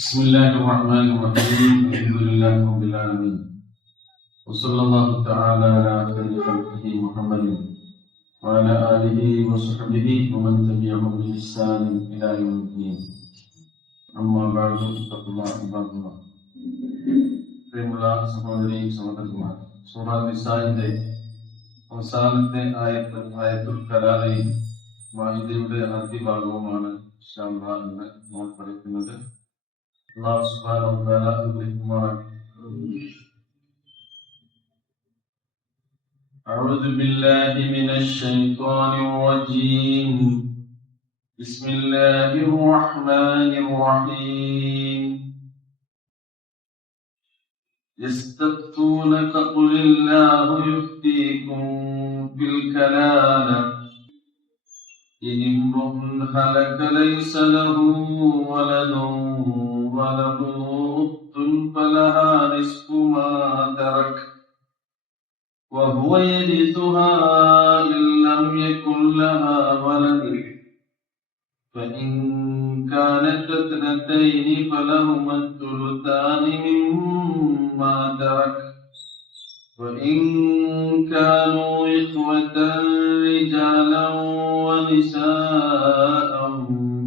بسم الله الرحمن الرحيم الحمد لله رب العالمين وصلى الله تعالى على خير خلقه محمد وعلى آله وصحبه ومن تبعهم بإحسان إلى يوم الدين أما بعد فاتقوا الله عباد الله പ്രിയമുള്ള സഹോദരി സഹോദരന്മാർ, സൂറ നിസാഇന്റെ അവസാനത്തെ ആയത്തുൽ കലാലയും മാഇദയുടെ ആദ്യ ഭാഗവുമാണ് ഇൻഷാ അല്ലാഹ് ഇന്ന് നമ്മൾ പഠിക്കുന്നത്. അല്ലാഹു സുബ്ഹാനഹു വ തആല അനുഗ്രഹിക്കുമാറാകട്ടെ. أعوذ بالله من الشيطان الرجيم. بسم الله الرحمن الرحيم. يستفتونك قل الله يفتيكم في الكلالة إن امرؤ هلك ليس له ولد وله أخت فلها نصف ما ترك وهو يرثها إن لم يكن لها ولد فإن كانت اثنتين فلهما الثلثان مما ترك وإن كانوا إخوة رجالا ونساء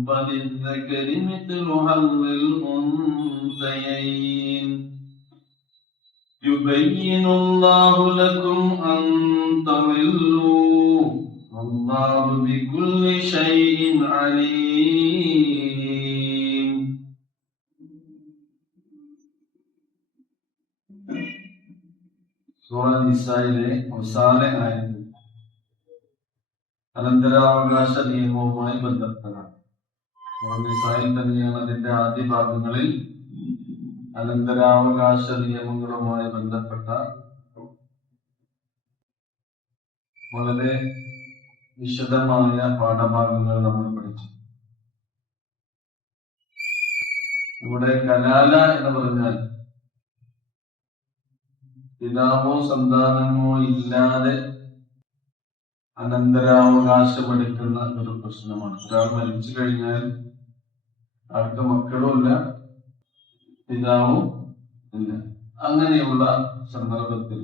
فللذكر مثل حظ الأنثيين يبين الله لكم أن تضلوا والله بكل شيء عليم. സൂറ നിസായിലെ അവസാന ആയത്ത് അനന്തരാവകാശ നിയമവുമായി ബന്ധപ്പെട്ടതാണ്. സൂറ നിസായിൽ തന്നെയാണ് അതിന്റെ ആദ്യ ഭാഗങ്ങളിൽ അനന്തരാവകാശ നിയമങ്ങളുമായി ബന്ധപ്പെട്ട വളരെ വിശദമായ പാഠഭാഗങ്ങൾ നമ്മൾ പഠിച്ചു. ഇവിടെ കലാല എന്ന് പറഞ്ഞാൽ പിതാവോ സന്താനമോ ഇല്ലാതെ അനന്തരാവകാശമെടുക്കുന്ന ഒരു പ്രശ്നമാണ്. ഒരാൾ മരിച്ചു കഴിഞ്ഞാൽ ആൾക്ക് മക്കളുമില്ല, പിതാവും ഇല്ല. അങ്ങനെയുള്ള സന്ദർഭത്തിൽ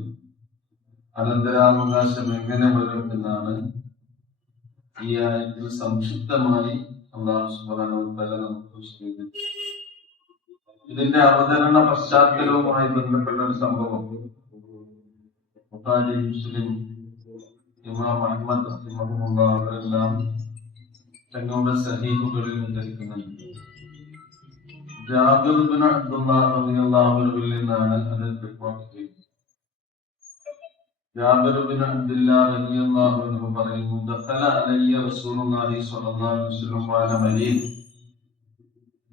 അനന്തരാവകാശം എങ്ങനെ വരും എന്നാണ് ഈ ആയത്തിൽ സംക്ഷിപ്തമായി അല്ലാഹു സുബ്ഹാനഹു വ തആല നമുക്ക് വിശദീകരിച്ചു. ഇതിന്റെ അവതരണ പശ്ചാത്തലവുമായി ബന്ധപ്പെട്ട ഒരു സംഭവം ബുഖാരി, മുസ്ലിം, ഇമാം അഹ്മദ് റഹിമഹുല്ലാഹ് അവരെല്ലാം തങ്ങളുടെ സഹീഹുകളിൽ ഉദ്ധരിക്കുന്നുണ്ട്. ജാബിർ ബിൻ അബ്ദുല്ലാഹ് റളിയല്ലാഹു അൻഹുവിൽ നിന്നാണ് അത് റിപ്പോർട്ട് ചെയ്യുന്നത്. ജാബിർ ബിൻ അബ്ദുല്ലാഹ് റളിയല്ലാഹു അൻഹു പറയുന്നു, ദഖല അലയ്യ റസൂലുള്ളാഹി സ്വല്ലല്ലാഹു അലൈഹി വസല്ലം വഅന മരീദ്.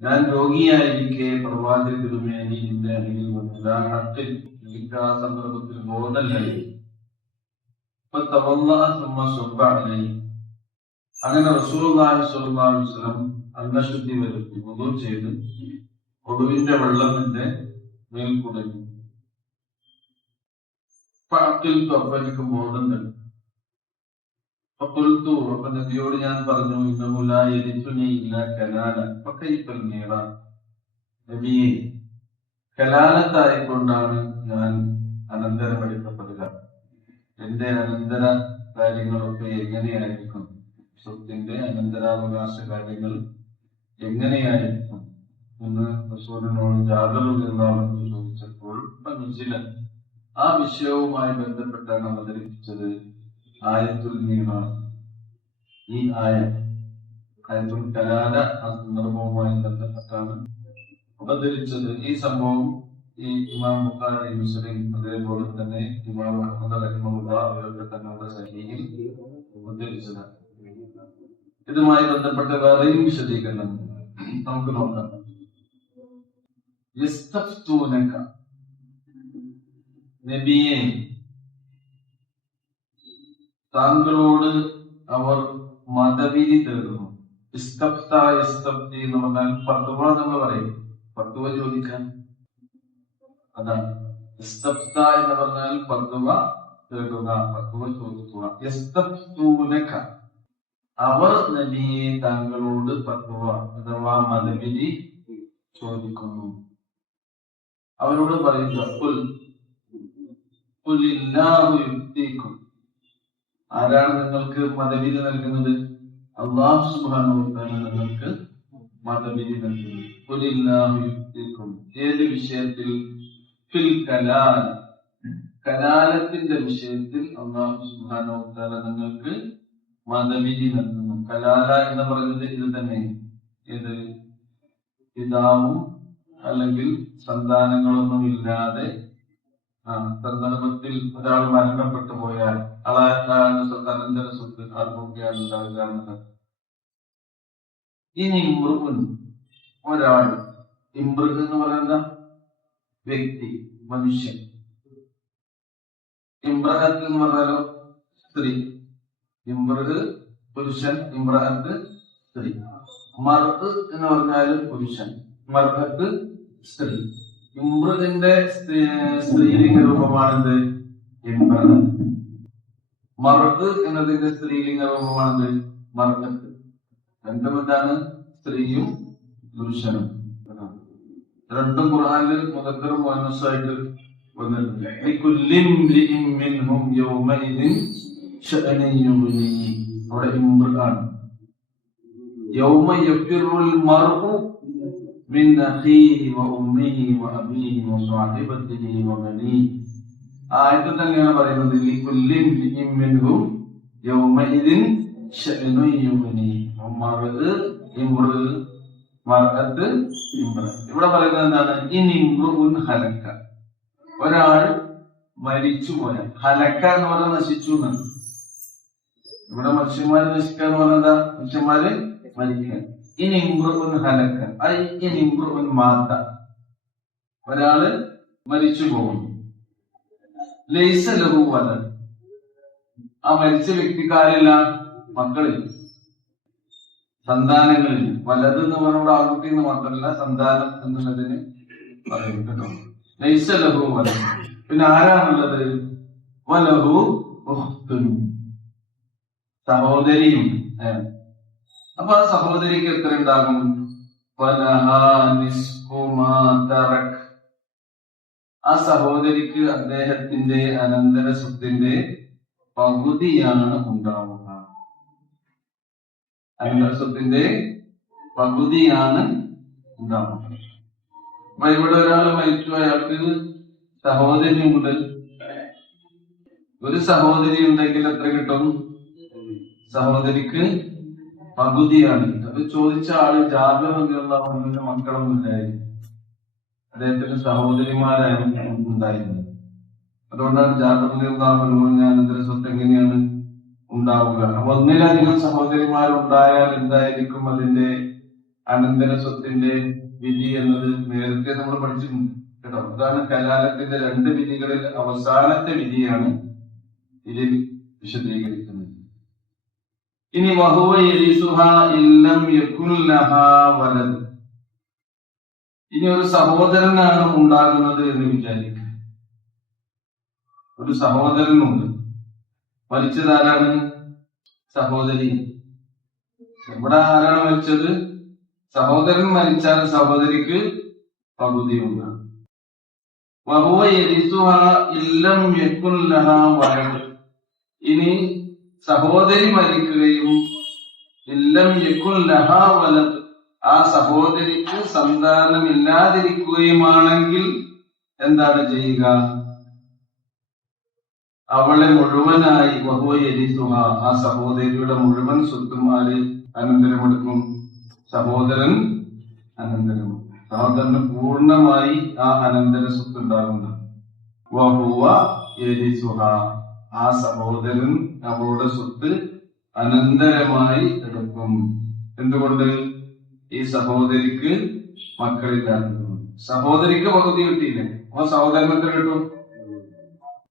ഞാൻ രോഗിയായിരിക്കെ പ്രവാചക തിരുമേനി എന്റെ അരികിൽ വന്നു. ഹഖിൽ എനിക്ക് ആ സന്ദർഭത്തിൽ ബോധമില്ലായിരുന്നു. അങ്ങനെ റസൂലുള്ളാഹി സ്വല്ലല്ലാഹു അലൈഹി വസല്ലം അംഗശുദ്ധി വരുത്തി വുളൂ ചെയ്ത് ഒടുവിന്റെ വെള്ളം എന്റെ മേൽ കുടഞ്ഞു. അപ്പൊ എനിക്ക് ബോധം തന്നു. അപ്പൊ നബിയോട് ഞാൻ പറഞ്ഞു, നബിയെ, കലാലത്തായിക്കൊണ്ടാണ് ഞാൻ അനന്തരമെടുക്കപ്പെടുക. എന്റെ അനന്തര കാര്യങ്ങളൊക്കെ എങ്ങനെയായിരിക്കും? സ്വത്തിന്റെ അനന്തരാവകാശ കാര്യങ്ങൾ എങ്ങനെയായിരിക്കും എന്ന് റസൂലിനോട് ജാബിർ റളിയല്ലാഹു അൻഹു ചോദിച്ചപ്പോൾ ആ വിഷയവുമായി ബന്ധപ്പെട്ടാണ് അവതരിപ്പിച്ചത് ആയത്തുൽ മീറാത്ത്. ഈ ആയത്തുൽ കലാല ആ സന്ദർഭവുമായി ബന്ധപ്പെട്ടാണ് അവതരിച്ചത്. ഈ സംഭവം ഈ ഇമാം ബുഖാരി, മുസ്ലിം, അതേപോലെ തന്നെ ഇമാം അഹ്മദ് റഹിമഹുല്ലാഹ് അവരൊക്കെ തങ്ങളുടെ സഹീഹിൽ ഉദ്ധരിച്ചതാണ്. ഇതുമായി ബന്ധപ്പെട്ട വേറെയും വിശദീകരണം നമുക്ക് നോക്കാം. യസ്തഫ്തൂനക, നബിയെ, താങ്കളോട് അവർ മതവിധി തേടുന്നു. ഇസ്തഫ്ത യസ്തഫ്തി എന്ന് പറഞ്ഞാൽ ഫത്വ നമ്മൾ പറയും, ഫത്വ ചോദിക്കാൻ. അതാണ് ഇസ്തഫ്ത എന്ന് പറഞ്ഞാൽ ഫത്വ തേടുക, ഫത്വ ചോദിക്കുക. യസ്തഫ്തൂനക, അവർ നബിയെ താങ്കളോട് ഫത്വ അഥവാ മതവിധി ചോദിക്കുന്നു. അവരോട് പറയുക, ഖുലില്ലാഹു യുഫ്തീക്കും. ആരാണ് നിങ്ങൾക്ക് മതവിധി നൽകുന്നത്? അല്ലാഹു സുബ്ഹാനഹു വ തആല നിങ്ങൾക്ക് മതവിധി നൽകുന്നു. ഖുലില്ലാഹു യുഫ്തീക്കും. ഏത് വിഷയത്തിൽ? ഫിൽ കലാൽ, കലാലത്തിന്റെ വിഷയത്തിൽ അല്ലാഹു സുബ്ഹാനഹു വ തആല നിങ്ങൾക്ക് മതവിധി നൽകുന്നു. കലാല എന്ന് പറയുന്നത് ഇത് തന്നെ. ഏത്? പിതാവും അല്ലെങ്കിൽ സന്താനങ്ങളൊന്നും ഇല്ലാതെ സന്ദർഭത്തിൽ ഒരാൾ മരണപ്പെട്ടു പോയാൽ അനന്തര സ്വത്ത് ആർക്കൊക്കെയാണ് ഉണ്ടാകുക? ഇനി ഇമ്രുൻ, ഒരാൾ. ഇമ്രു എന്ന് പറയുന്ന വ്യക്തി, മനുഷ്യൻ. ഇമ്രഹത്ത് എന്ന് പറഞ്ഞാലോ സ്ത്രീ. ഇമ്രു പുരുഷൻ, ഇമ്രഹത്ത് സ്ത്രീ. മർഅ് എന്ന് പറഞ്ഞാലും പുരുഷൻ, മർഅത്ത് സ്ത്രീ. ഇമ്രുവിന്റെ സ്ത്രീലിംഗ രൂപമാണിത് ഇമ്രഹത്ത്. മർഅ് എന്നതിന്റെ സ്ത്രീലിംഗ രൂപമാണിത് മർഅത്ത്. രണ്ടും എന്താണ്? സ്ത്രീയും പുരുഷനും. രണ്ടും ഖുർആനിൽ മുദക്കറും മുഅന്നസുമായിട്ട് വന്നിട്ടുണ്ട്. അവിടെ ഇമ്രുആണ്. യൗമ യഫിറുൽ മർഉ മിൻ അഖീഹി വ ഉമ്മിഹി വ അബീഹി വ സ്വഹിബതിഹി വ ബനീഹി. ആയത്ത് തന്നെയാണ് പറയുന്നത്, ലികുല്ലി ഇംരിഇൻ മിൻഹും യൗമഇദിൻ ശഅനുൻ യുഗ്നി. മർഅ് ഇമ്രു, മർഅത്ത് ഇമ്രു. ഇവിടെ പറയുന്നത് എന്താണ്? ഇൻ ഇംറുഉൻ ഹലക, ഒരാൾ മരിച്ചു പോയാൽ. ഹലക എന്ന് പറഞ്ഞാൽ നശിച്ചു എന്നാണ്. ഇവിടെ മനുഷ്യന്മാര് നശിക്കുക എന്ന് പറഞ്ഞാൽ മനുഷ്യന്മാര് മരിക്കുക. ഇനി ഇംറുഉൻ ഹലക ഐ ഇൻ ഇംറുഉൻ മാത, ഒരാള് മരിച്ചു പോകുന്നു. ലൈസ ലഹു വലദ്, ആ മരിച്ച വ്യക്തിക്കാരില്ല മക്കളില്ല, സന്താനങ്ങളില്ല. വലത് എന്ന് പറഞ്ഞ ആൺകുട്ടി എന്ന് മാത്രമല്ല, സന്താനം എന്നുള്ളതിന് പറയും കേട്ടോ. ലൈസ ലഹു വലദ്. പിന്നെ ആരാണുള്ളത്? വലഹു ഉഖ്തുൻ, സഹോദരിയും. അപ്പൊ ആ സഹോദരിക്ക് എത്ര ഉണ്ടാകും? ആ സഹോദരിക്ക് അദ്ദേഹത്തിന്റെ അനന്തര സ്വത്തിന്റെ പകുതിയാണ് ഉണ്ടാവുക. അനന്തര സ്വത്തിന്റെ പകുതിയാണ് ഉണ്ടാവുക. അപ്പൊ ഇവിടെ ഒരാൾ മരിച്ചു, അയാൾക്ക് സഹോദരിയുണ്ട്. ഒരു സഹോദരി ഉണ്ടെങ്കിൽ എത്ര കിട്ടും? സഹോദരിക്ക് പകുതിയാണ്. അത് ചോദിച്ച ആള് ജാബിർ റളിയല്ലാഹു അൻഹുവിന്റെ മക്കളൊന്നും ഇല്ലായിരുന്നു, അദ്ദേഹത്തിന് സഹോദരിമാരായിരുന്നു ഉണ്ടായിരുന്നത്. അതുകൊണ്ടാണ് ജാബിർ റളിയല്ലാഹു അൻഹുവിന്റെ അനന്തര സ്വത്ത് എങ്ങനെയാണ് ഉണ്ടാവുക. അപ്പൊ ഒന്നിലധികം സഹോദരിമാരുണ്ടായാൽ എന്തായിരിക്കും അതിന്റെ അനന്തര സ്വത്തിന്റെ വിധി എന്നത് നേരത്തെ നമ്മൾ പഠിച്ചിട്ടുണ്ട് കേട്ടോ. അതാണ് കലാലത്തിന്റെ രണ്ട് വിധികളിൽ അവസാനത്തെ വിധിയാണ് ഇതിൽ വിശദീകരിക്കുന്നത്. ഇനി വഹുവ യരിസുഹാ ഇല്ലം യകുൻ ലഹാ വലദ്. ഇനി ഒരു സഹോദരനാണ് ഉണ്ടാകുന്നത് എന്ന് വിചാരിക്കുക. ഒരു സഹോദരനുണ്ട്, മരിച്ചതാരാണ്? സഹോദരി. ഇവിടെ ആരാണ് മരിച്ചത്? സഹോദരൻ മരിച്ചാൽ സഹോദരിക്ക് പകുതിയുണ്ട്. വഹുവ യരിസുഹാ ഇല്ലം യകുൻ ലഹാ വലദ്. ഇനി സഹോദരി മരിക്കുകയും ഇല്ലം യകുൻ ലഹാ വലദ്, ആ സഹോദരിക്ക് സന്താനമില്ലാതിരിക്കുകയുമാണെങ്കിൽ എന്താണ് ചെയ്യുക? അവളെ മുഴുവനായി വഹുവ യരിസുഹാ, ആ സഹോദരിയുടെ മുഴുവൻ സ്വത്തും ആര് അനന്തരമെടുക്കും? സഹോദരൻ അനന്തരം. സഹോദരന് പൂർണ്ണമായി ആ അനന്തര സ്വത്ത് ഉണ്ടാകുന്ന വഹുവ യരിസുഹാ, ആ സഹോദരൻ അവളുടെ സ്വത്ത് അനന്തരമായി എടുക്കും. എന്തുകൊണ്ട്? ഈ സഹോദരിക്ക് മക്കളില്ലാത്തതുകൊണ്ട്. സഹോദരിക്ക് പകുതി കിട്ടിയില്ലേ, അപ്പൊ സഹോദരൻ എത്ര കിട്ടും?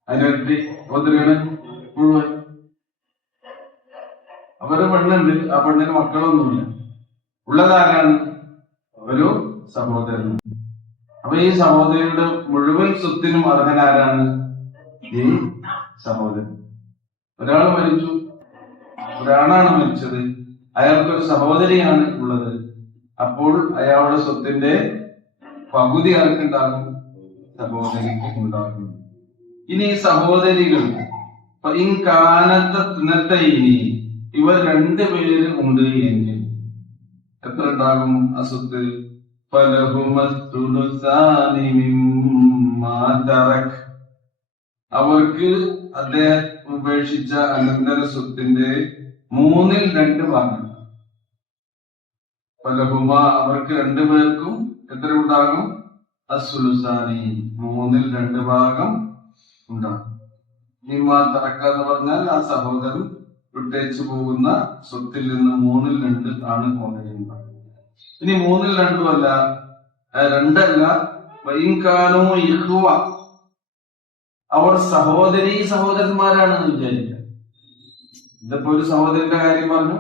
അതിനിരട്ടി സഹോദരിയാണ് മുഴുവൻ. അവര് പെണ്ണുണ്ട്, ആ പെണ്ണിന് മക്കളൊന്നുമില്ല. ഉള്ളതാരാണ്? ഒരു സഹോദരൻ. അപ്പൊ ഈ സഹോദരിയുടെ മുഴുവൻ സ്വത്തിനും അർഹനാരാണ്? ഈ സഹോദരൻ. ഒരാൾ മരിച്ചു, ഒരാളാണ് മരിച്ചത്, അയാൾക്കൊരു സഹോദരിയാണ് ഉള്ളത്. അപ്പോൾ അയാളുടെ സ്വത്തിന്റെ പകുതി ആർക്കുണ്ടാകും? സഹോദരിക്ക് ഉണ്ടാകും. ഇനി സഹോദരികൾ ഇനി ഇവർ രണ്ടുപേര് ഉണ്ട് എങ്കിൽ എത്ര ഉണ്ടാകും? അസുത്ത് അവർക്ക് അദ്ദേഹം ഉപേക്ഷിച്ച അനന്തര സ്വത്തിന്റെ 2/3 ഭാഗം. ഫലഹുമ അവർക്ക് രണ്ടുപേർക്കും എത്ര ഉണ്ടാകും? അസുലുസാനി 2/3 ഭാഗം ഉണ്ടാകും. നിമാ തറക്ക എന്ന് പറഞ്ഞാൽ ആ സഹോദരൻ വിട്ടേച്ചു പോകുന്ന സ്വത്തിൽ നിന്ന് 2/3 ആണ് കൊണ്ടുവരുന്നത്. ഇനി 2/3 അല്ല, 2 വൈകാനോ ഇഹ്വ അവർ സഹോദരന്മാരാണെന്ന് വിചാരിക്കുക. ഇതിപ്പോ ഒരു സഹോദരന്റെ കാര്യം പറഞ്ഞു,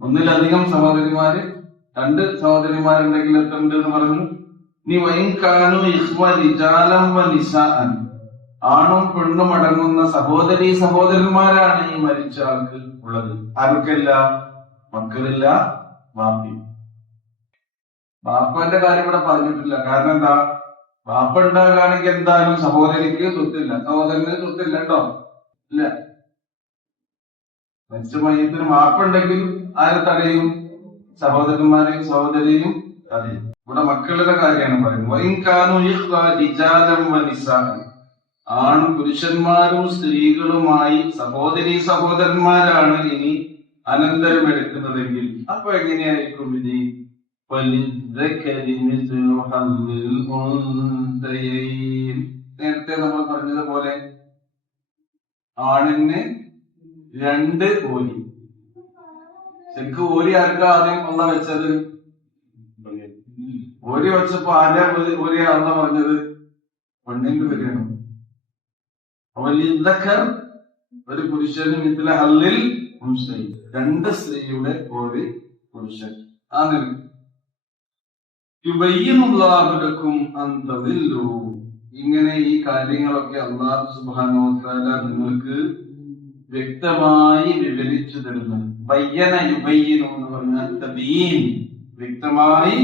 ഒന്നിലധികം സഹോദരിമാര്, 2 സഹോദരിമാരുണ്ടെങ്കിൽ എത്ര ഉണ്ട് എന്ന് പറഞ്ഞു. ഇനി വൈകാനോ ഇഹ്വ റിജാലം വ നിസാഅൻ ആണും പെണ്ണും അടങ്ങുന്ന സഹോദരന്മാരാണ് ഈ മരിച്ച ആൾക്ക് ഉള്ളത്. ആർക്കല്ല? മക്കളില്ല, വാപ്പി. ബാപ്പന്റെ കാര്യം ഇവിടെ പറഞ്ഞിട്ടില്ല. കാരണം എന്താ? ബാപ്പ ഉണ്ടാകുകയാണെങ്കിൽ എന്തായാലും സഹോദരിക്ക് സ്വത്തില്ല, സഹോദരന് സ്വത്തില്ല കേട്ടോ. ഇല്ല, മരിച്ച മയ്യത്തിന് ബാപ്പുണ്ടെങ്കിൽ ആരെ തടയും? സഹോദരന്മാരെയും സഹോദരിയും തടയും. ഇവിടെ മക്കളുടെ കാര്യമാണ് പറയുന്നത്. ആണും പുരുഷന്മാരും സ്ത്രീകളുമായി സഹോദരന്മാരാണ് ഇനി അനന്തരം എടുക്കുന്നതെങ്കിൽ അപ്പൊ എങ്ങനെയായിരിക്കും ഇനി? നേരത്തെ നമ്മൾ പറഞ്ഞതുപോലെ ആണിന് 2 ഓരി. ശരിക്കും ഓരി ആർക്കാ ആദ്യം അള്ള വെച്ചത്? ഓരി വെച്ചപ്പോ ആരാ ഓരി അള്ള പറഞ്ഞത്? പെണ്ണിന്റെ വരികയാണ്. ഒരു പുരുഷന് മിഥില ഹല്ലിൽ 2 സ്ത്രീയുടെ ഒരു പുരുഷൻ. ആ നിലയ്ക്ക് ഇങ്ങനെ ഈ കാര്യങ്ങളൊക്കെ അല്ലാഹു സുബ്ഹാനഹു വ തആല നിങ്ങൾക്ക് വ്യക്തമായി വിവരിച്ചു തരുന്നത്. ബയ്യന യുബയ്യിനു എന്ന് പറഞ്ഞാൽ തബീൻ, വ്യക്തമായി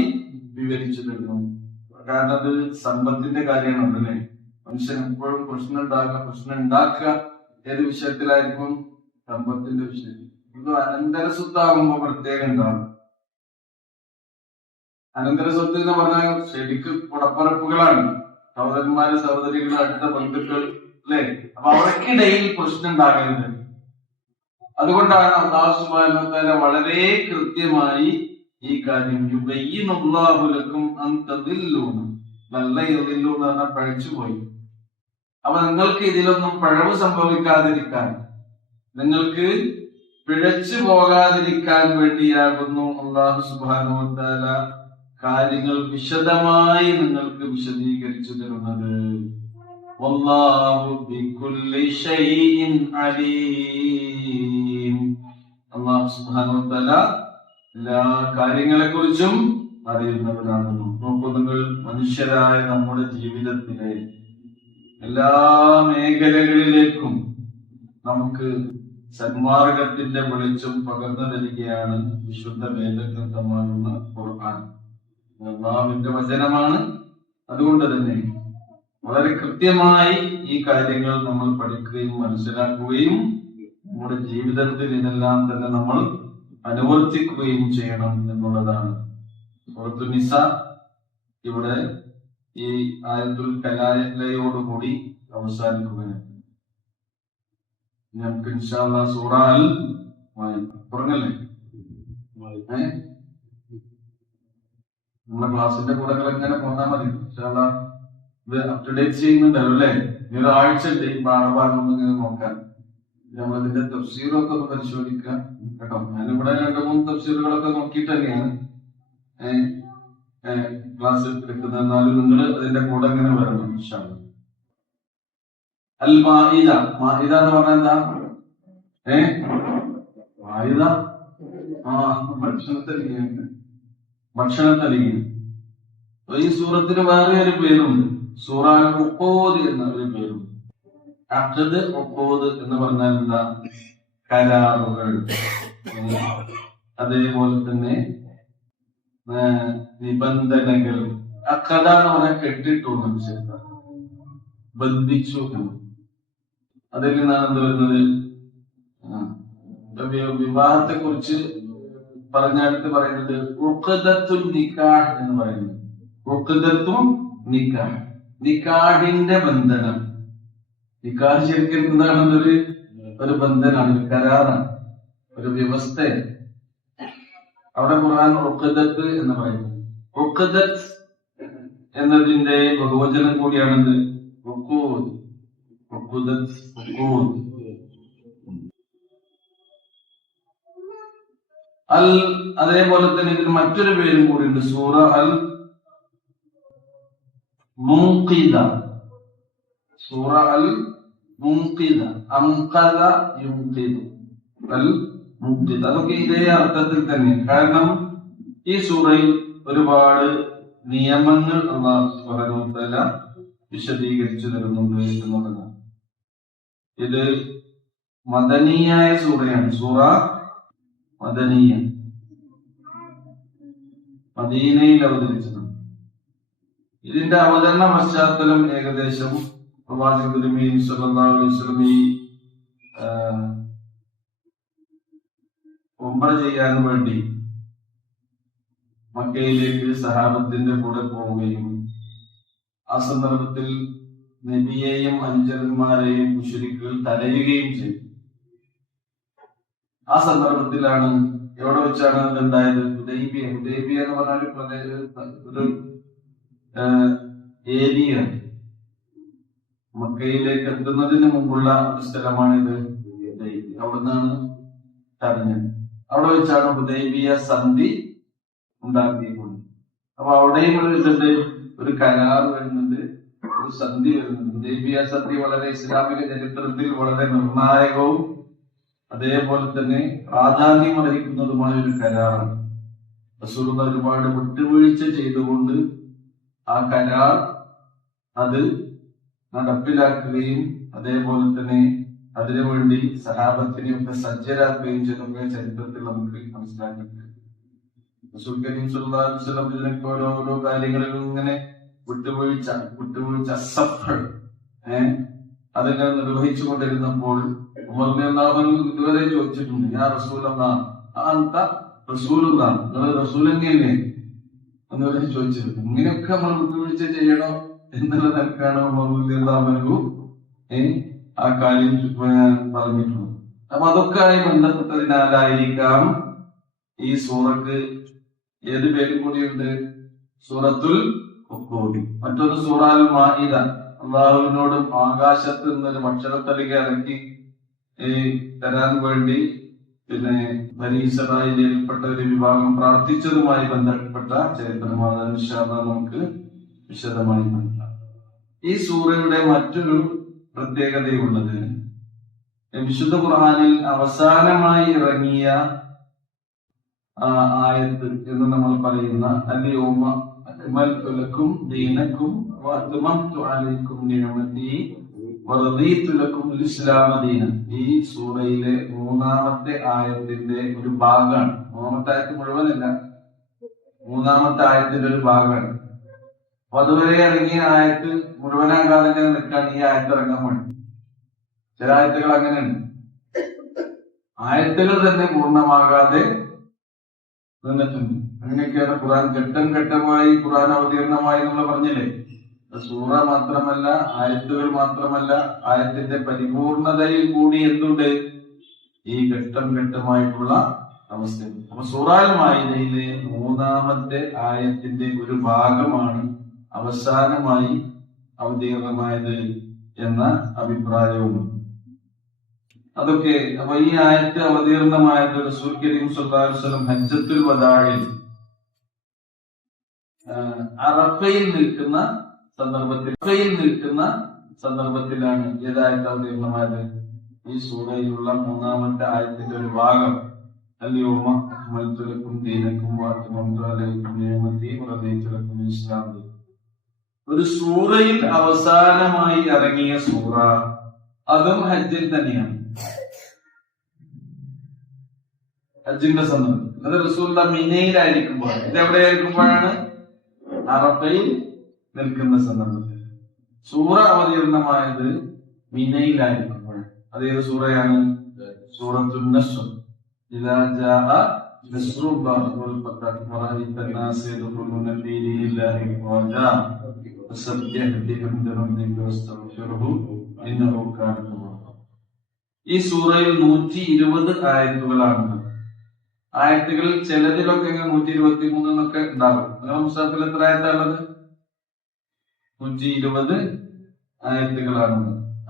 വിവരിച്ചു തരുന്നു. കാരണം അത് സമ്പത്തിന്റെ കാര്യമാണല്ലേ. മനുഷ്യൻ എപ്പോഴും പ്രശ്നം ഉണ്ടാക്കുക ഏത് വിഷയത്തിലായിരിക്കും? സമ്പത്തിന്റെ വിഷയത്തിൽ. ഇത് അനന്തര സ്വത്താകുമ്പോ പ്രത്യേകം ഉണ്ടാവും. അനന്തര സ്വത്ത് എന്ന് പറഞ്ഞാൽ ശരിക്കും കുടപ്പറപ്പുകളാണ്, സഹോദരന്മാര് സഹോദരികൾ, അടുത്ത ബന്ധുക്കൾ, അല്ലെ? അപ്പൊ അവർക്കിടയിൽ പ്രശ്നം ഉണ്ടാകരുത്. അതുകൊണ്ടാണ് അല്ലാഹു സുബ്ഹാനഹു വ തആല വളരെ കൃത്യമായി ഈ കാര്യം യുബയ്യിനുല്ലാഹു ലക്കും അൻ തദില്ലൂന നല്ല യദില്ലു എന്ന് പറഞ്ഞാൽ പഴിച്ചുപോയി. അപ്പൊ നിങ്ങൾക്ക് ഇതിലൊന്നും പിഴവ് സംഭവിക്കാതിരിക്കാൻ, നിങ്ങൾക്ക് പിഴച്ചു പോകാതിരിക്കാൻ വേണ്ടിയാകുന്നു അല്ലാഹു സുബ്ഹാനഹു വ തആല കാര്യങ്ങൾ വിശദമായി നിങ്ങൾക്ക് വിശദീകരിച്ചു തരുന്നത്. വല്ലാഹു ബികുല്ലി ഷൈഇൻ അലീം. അല്ലാഹു സുബ്ഹാനഹു വ തആല എല്ലാ കാര്യങ്ങളെ കുറിച്ചും അറിയുന്നവരാണെന്നും. നോക്കൂ നിങ്ങൾ, മനുഷ്യരായ നമ്മുടെ ജീവിതത്തിലെ എല്ലാ മേഖലകളിലേക്കും നമുക്ക് സന്മാർഗത്തിന്റെ വെളിച്ചം പകർന്നു തരികയാണ് വിശുദ്ധ വേദഗ്രന്ഥമാകുന്ന ഖുർആൻ. അല്ലാഹുവിന്റെ വചനമാണ്. അതുകൊണ്ട് തന്നെ വളരെ കൃത്യമായി ഈ കാര്യങ്ങൾ നമ്മൾ പഠിക്കുകയും മനസ്സിലാക്കുകയും നമ്മുടെ ജീവിതത്തിൽ ഇതെല്ലാം തന്നെ നമ്മൾ അനുവർത്തിക്കുകയും ചെയ്യണം എന്നുള്ളതാണ്. സൂറത്തുൻ നിസാ ഇവിടെ ഈ ആയത്തുൽ കലാലയോടുകൂടി അവസാനിക്കുകയാണ്. നമുക്ക് ഇൻഷാ അല്ലാഹ് സൂറ അൽ പറഞ്ഞല്ലേ, നമ്മുടെ ക്ലാസിന്റെ കൂടെ എങ്ങനെ പോന്നാൽ മതി. ഇൻഷാ അല്ലാഹ് ഇത് അപ് ടു ഡേറ്റ് ചെയ്യുന്നുണ്ടല്ലോ അല്ലെ. ഈ ഒരാഴ്ച ഉണ്ട് ഈ പാഠഭാഗം ഇങ്ങനെ നോക്കാൻ. നമ്മളിതിന്റെ തഫ്സീറൊക്കെ ഒന്ന് പരിശോധിക്കുക കേട്ടോ. ഞാനിവിടെ 2-3 തഫ്സീറുകളൊക്കെ നോക്കിയിട്ട് തന്നെയാണ് ക്ലാസ് എടുക്കുന്നത്. എന്നാലും നിങ്ങൾ അതിന്റെ കൂടെ ഇങ്ങനെ വരണം ഇൻഷാ അല്ലാഹ്. അൽ മാഇദ, മാഇദ എന്ന് പറഞ്ഞാൽ എന്താ? മാഇദ ഭക്ഷണത്തലിയാണ്. ഈ സൂറത്തിന് വേറെ ഒരു പേരുണ്ട്, സൂറ അൽ ഉഖൂദ് എന്ന ഒരു പേരുണ്ട്. അഖദ് ഉഖൂദ് എന്ന് പറഞ്ഞാൽ എന്താ? കരാറുകൾ. അതേപോലെ തന്നെ നിബന്ധനകൾ, അഖദ എന്ന് പറഞ്ഞാൽ കെട്ടിട്ടു ബന്ധിച്ചു. അതിൽ നിന്നാണ് എന്ത് വരുന്നത്? വിവാഹത്തെ കുറിച്ച് പറഞ്ഞെടുത്ത് പറയുന്നത് ഉഖ്ദത്തുൻ നിക്കാഹ് എന്ന് പറയുന്നത്. ഉഖ്ദത്തുൻ നിക്കാഹ്, നിക്കാഹിന്റെ ബന്ധനം. നിക്കാഹ് ശരിക്കും എന്താണെന്നൊരു ബന്ധനാണ്, ഒരു കരാറാണ്, ഒരു വ്യവസ്ഥയാണ്. അവിടെ ഖുർആൻ ഉഖ്ദത്ത് എന്ന് പറയുന്നത്. ഉഖ്ദത്ത് എന്നതിന്റെ ബഹുവചനം കൂടിയാണെന്ന് ഉഖൂദ്. ഉഖ്ദത്ത്, ഉഖൂദ്. അൽ, അതേപോലെ തന്നെ ഇതിന് മറ്റൊരു പേരും കൂടിയുണ്ട്, സൂറ അൽ മുൻഖിദ. സൂറ അൽ മുൻഖിദ, അൻഖദ യുൻഖിദു, അൽ മുൻഖിദ. അതൊക്കെ ഇതേ അർത്ഥത്തിൽ തന്നെ. കാരണം ഈ സൂറയിൽ ഒരുപാട് നിയമങ്ങൾ അല്ലാഹു സുബ്ഹാനഹു വ തആല വിശദീകരിച്ചു തരുന്നുണ്ട് എന്നുള്ളതാണ്. ഇത് മദനിയായ സൂറയാണ്. സൂറ മദനിയ, മദീനയിൽ അവതരിച്ചത്. ഇതിന്റെ അവതരണ പശ്ചാത്തലം ഏകദേശം പ്രവാചകൻ തിരുമേനി സ്വല്ലല്ലാഹു അലൈഹി വസല്ലം ഈ ഉംറ ചെയ്യാൻ വേണ്ടി മക്കയിലേക്ക് സഹാബത്തിന്റെ കൂടെ പോവുകയും ആ സന്ദർഭത്തിൽ നബിയെയും അനുചരന്മാരെയും മുശ്രിക്കുകൾ തടയുകയും ചെയ്തു. ആ സന്ദർഭത്തിലാണ്, എവിടെ വെച്ചാണ് ഉണ്ടായത്? ഹുദൈബിയ. ഹുദൈബിയ എന്ന് പറഞ്ഞാൽ ഒരു ഏരിയ, മക്കയിലേക്ക് എത്തുന്നതിന് മുമ്പുള്ള ഒരു സ്ഥലമാണിത്. അവിടുന്നാണ് തടഞ്ഞത്. അവിടെ വെച്ചാണ് ഹുദൈബിയ സന്ധി ഉണ്ടാക്കിയിട്ടുള്ളത്. അപ്പൊ അവിടെയും ഒരു കരാർ വരുന്നുണ്ട്, ഒരു സന്ധി വരുന്നുണ്ട്. ഹുദൈബിയ സന്ധി വളരെ ഇസ്ലാമിക ചരിത്രത്തിൽ വളരെ നിർണായകവും അതേപോലെ തന്നെ പ്രാധാന്യം അർഹിക്കുന്നതുമായ ഒരു കരാറാണ്. റസൂൽ ഒരുപാട് വിട്ടുവീഴ്ച ചെയ്തുകൊണ്ട് ആ കരാർ അത് നടപ്പിലാക്കുകയും അതേപോലെ തന്നെ അതിനുവേണ്ടി സഹാബത്തിനെയൊക്കെ സജ്ജരാക്കുകയും ചെയ്യുന്ന ചരിത്രത്തിൽ നമുക്ക് മനസ്സിലാക്കിയിട്ടുണ്ട്. റസൂൽ കരീം സ്വല്ലല്ലാഹു അലൈഹി വസല്ലം ഇതിനൊക്കെ ഓരോ കാര്യങ്ങളിലും ഇങ്ങനെ വിട്ടുവീഴ്ച സഫർ അതിങ്ങനെ നിർവഹിച്ചു കൊണ്ടിരുന്നപ്പോൾ ഉമർ റളിയല്ലാഹു അൻഹു ഇതുവരെ ചോദിച്ചിട്ടുണ്ട്, യാ റസൂലല്ലാഹ് അൻത റസൂലുള്ളാഹ്, നിങ്ങൾ റസൂൽ തന്നെയല്ലേ എന്നുവരെ ചോദിച്ചിട്ടുണ്ട്. ഇങ്ങനെയൊക്കെ നമ്മൾ വിട്ടുവീഴ്ച ചെയ്യണോ എന്നുള്ള നിലക്കാണ് ഉമർ റളിയല്ലാഹു അൻഹു ആ കാര്യം പറഞ്ഞിട്ടുള്ളത്. അപ്പൊ അതൊക്കെ ആയി ബന്ധപ്പെട്ടതിനാലായിരിക്കാം ഈ സൂറക്ക് ഏത് പേരും കൂടിയുണ്ട്? സൂറത്തുൽ ഉഖൂദ്. മറ്റൊരു സൂറ അൽ മാഇദ. അള്ളാഹുവിനോട് ആകാശത്ത് നിന്നൊരു ഭക്ഷണത്തലിക ഇറക്കി തരാൻ വേണ്ടി പിന്നെ ബനീ ഇസ്രായേലിൽപ്പെട്ട ഒരു വിഭാഗം പ്രാർത്ഥിച്ചതുമായി ബന്ധപ്പെട്ട ചരിത്രമാണ്. ഇൻഷാ അല്ലാഹ് നമുക്ക് വിശദമായി മനസ്സിലാക്കാം. ഈ സൂറയുടെ മറ്റൊരു പ്രത്യേകതയുള്ളത്, വിശുദ്ധ ഖുർആനിൽ അവസാനമായി ഇറങ്ങിയ ആയത്ത് എന്ന് നമ്മൾ പറയുന്ന അൽയൗമ അക്മൽതു ലക്കും ദീനക്കും വഅത്മംതു അലൈക്കും നിഅമതി വറദീതു ലക്കും അൽ ഇസ്ലാമ ദീനൻ, ഈ സൂറയിലെ മൂന്നാമത്തെ ആയത്തിന്റെ ഒരു ഭാഗമാണ്. മൂന്നാമത്തെ ആയത്ത് മുഴുവനല്ല, മൂന്നാമത്തെ ആയത്തിന്റെ ഒരു ഭാഗമാണ്. അപ്പൊ അതുവരെ ഇറങ്ങിയ ആയത്ത് മുഴുവനാകാതെ നിൽക്കാൻ ഈ ആയത്ത് ഇറങ്ങാൻ വേണ്ടി. ചില ആയത്തുകൾ അങ്ങനെയുണ്ട്, ആയത്തുകൾ തന്നെ പൂർണ്ണമാകാതെ നിന്നിട്ടുണ്ട്. അങ്ങനെയൊക്കെയാണ് ഖുർആൻ ഘട്ടം ഘട്ടമായി ഖുർആൻ അവതീർണമായി നമ്മൾ പറഞ്ഞില്ലേ. സൂറ മാത്രമല്ല, ആയത്തുകൾ മാത്രമല്ല, ആയത്തിന്റെ പരിപൂർണതയിൽ കൂടി എന്തുണ്ട്? ഈ ഘട്ടം ഘട്ടമായിട്ടുള്ള അവസ്ഥ. അപ്പൊ സൂറ അൽ മാഇദയിലെ മൂന്നാമത്തെ ആയത്തിന്റെ ഒരു ഭാഗമാണ് അവസാനമായി അവതീർണമായത് എന്ന അഭിപ്രായവും. അതൊക്കെ അപ്പൊ ഈ ആയത്ത് അവതീർണമായത് റസൂൽ കരീം സ്വല്ലല്ലാഹു അലൈഹി വസല്ലം ഹജ്ജത്തുൽ വദാഇൽ അറഫയിൽ നിൽക്കുന്ന സന്ദർഭത്തിലാണ് ഏതായത് അവതീർണമായത്? ഈ സൂറയിലുള്ള മൂന്നാമത്തെ ആയത്തിന്റെ ഒരു ഭാഗം അൽയൗമ അക്മൽതു ലക്കും ദീനക്കും വഅത്മംതു അലൈക്കും നിഅമതി വറദീതു ലക്കും അൽ ഇസ്ലാമ ദീനൻ. ഒരു സൂറയിൽ അവസാനമായി ഇറങ്ങിയ സൂറ, അതും ഹജ്ജിൽ തന്നെയാണ്. ഹജ്ജിന്റെ സന്ദർഭം അത് റസൂലുള്ളാഹി മിനയിലായിരിക്കുമ്പോൾ, ഇതെവിടെയായിരിക്കുമ്പോഴാണ്? അറഫയിൽ നിൽക്കുന്ന സന്ദർഭത്തിൽ. സൂറ അവതീർണമായത് മിനയിലായിരിക്കുമ്പോൾ. അതേത് സൂറയാണ്? സൂറത്തുൻ നസ്ർ. ഇദാ ജാഅ നസ്റുല്ലാഹി വൽ ഫത്ഹ് വറഅയ്ത അൻ-നാസ യദ്ഖുലൂന ഫീ ദീനില്ലാഹി അഫ്വാജാ ഫസബ്ബിഹ് ബിഹംദി റബ്ബിക വസ്തഗ്ഫിർഹു ഇന്നഹു കാന തവ്വാബാ. ഈ സൂറയിൽ 120 ആയത്തുകളാണ്. ആയത്തുകളിൽ ചിലതിലൊക്കെ 123 എന്നൊക്കെ ഉണ്ടാകും. നിങ്ങൾ മുസാഫിൽ എത്ര ആയത്താണുള്ളത്? 120 ആയത്തുകളാണ്.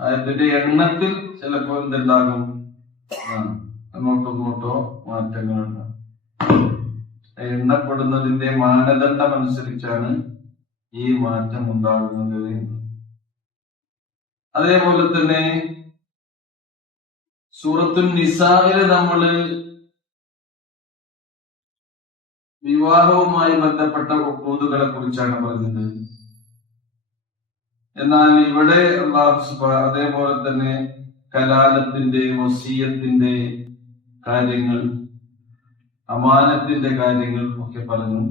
ആയത്തിന്റെ എണ്ണത്തിൽ ചിലപ്പോൾ എന്തുണ്ടാകും? അങ്ങോട്ടോ ഇങ്ങോട്ടോ മാറ്റങ്ങളുണ്ട്. എണ്ണപ്പെടുന്നതിന്റെ മാനദണ്ഡം അനുസരിച്ചാണ് ഈ മാറ്റം ഉണ്ടാകുന്നത്. അതേപോലെ തന്നെ സൂറത്തുൻ നിസാഇൽ നമ്മള് വിവാഹവുമായി ബന്ധപ്പെട്ട ഉഖൂദുകളെ കുറിച്ചാണ് പറഞ്ഞത്. എന്നാൽ ഇവിടെ അല്ലാഹു സുബ്ഹാനഹു അതേപോലെ തന്നെ കലാലത്തിന്റെ, വസിയത്തിന്റെ കാര്യങ്ങൾ, അമാനത്തിന്റെ കാര്യങ്ങൾ ഒക്കെ പറഞ്ഞു.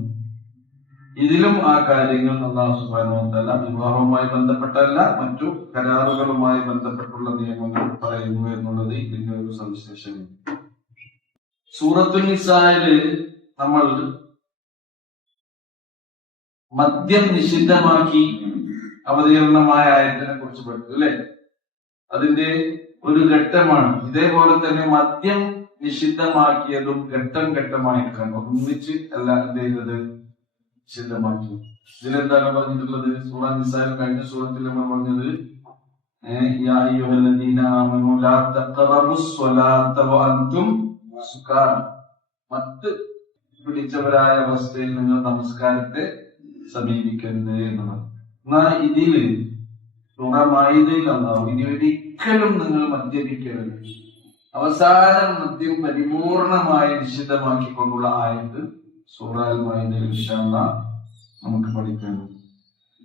ഇതിലും ആ കാര്യങ്ങൾ അല്ലാഹു സുബ്ഹാനഹു വ തആല വിവാഹവുമായി ബന്ധപ്പെട്ടല്ല, മറ്റു കരാറുകളുമായി ബന്ധപ്പെട്ടുള്ള നിയമങ്ങൾ പറയുന്നു എന്നുള്ളത് ഇതിന്റെ ഒരു സവിശേഷതയാണ്. സൂറത്തുൻ നിസായില് നമ്മൾ മദ്യം നിഷിദ്ധമാക്കി അവതീർണമായ ആയത്തിനെ കുറിച്ച് പഠിച്ചു അല്ലെ? അതിന്റെ ഒരു ഘട്ടമാണ്. ഇതേപോലെ തന്നെ മദ്യം നിഷിദ്ധമാക്കിയതും ഘട്ടം ഘട്ടമായിട്ടാണ്, ഒന്നിച്ച് അല്ല എന്ത് ചെയ്തത്, നിഷിദ്ധമാക്കി. ഇതിലെന്താണ് പറഞ്ഞിട്ടുള്ളത്? സൂറ നിസായിൽ കഴിഞ്ഞ സൂറത്തിൽ നമ്മൾ പറഞ്ഞത് യാ അയ്യുഹല്ലദീന ആമനൂ ലാ തഖറബുസ് സ്വലാത്ത വഅൻതും സുകാർ. മത്ത് പിടിച്ചവരായ അവസ്ഥയിൽ നിങ്ങൾ നമസ്കാരത്തെ സമീപിക്കരുത് എന്നതാണ്. എന്നാൽ ഇതില് സൂറ മാഇദയിൽ അല്ലാഹു ഇനി ഒരിക്കലും നിങ്ങൾ മദ്യപിക്കരുത്, അവസാനം മദ്യം പരിപൂർണമായി നിഷിദ്ധമാക്കിക്കൊണ്ടുള്ള ആയത്ത് സൂറ അൽ മാഇദയിൽ ഇൻഷാ അല്ലാഹ് നമുക്ക് പഠിക്കണം.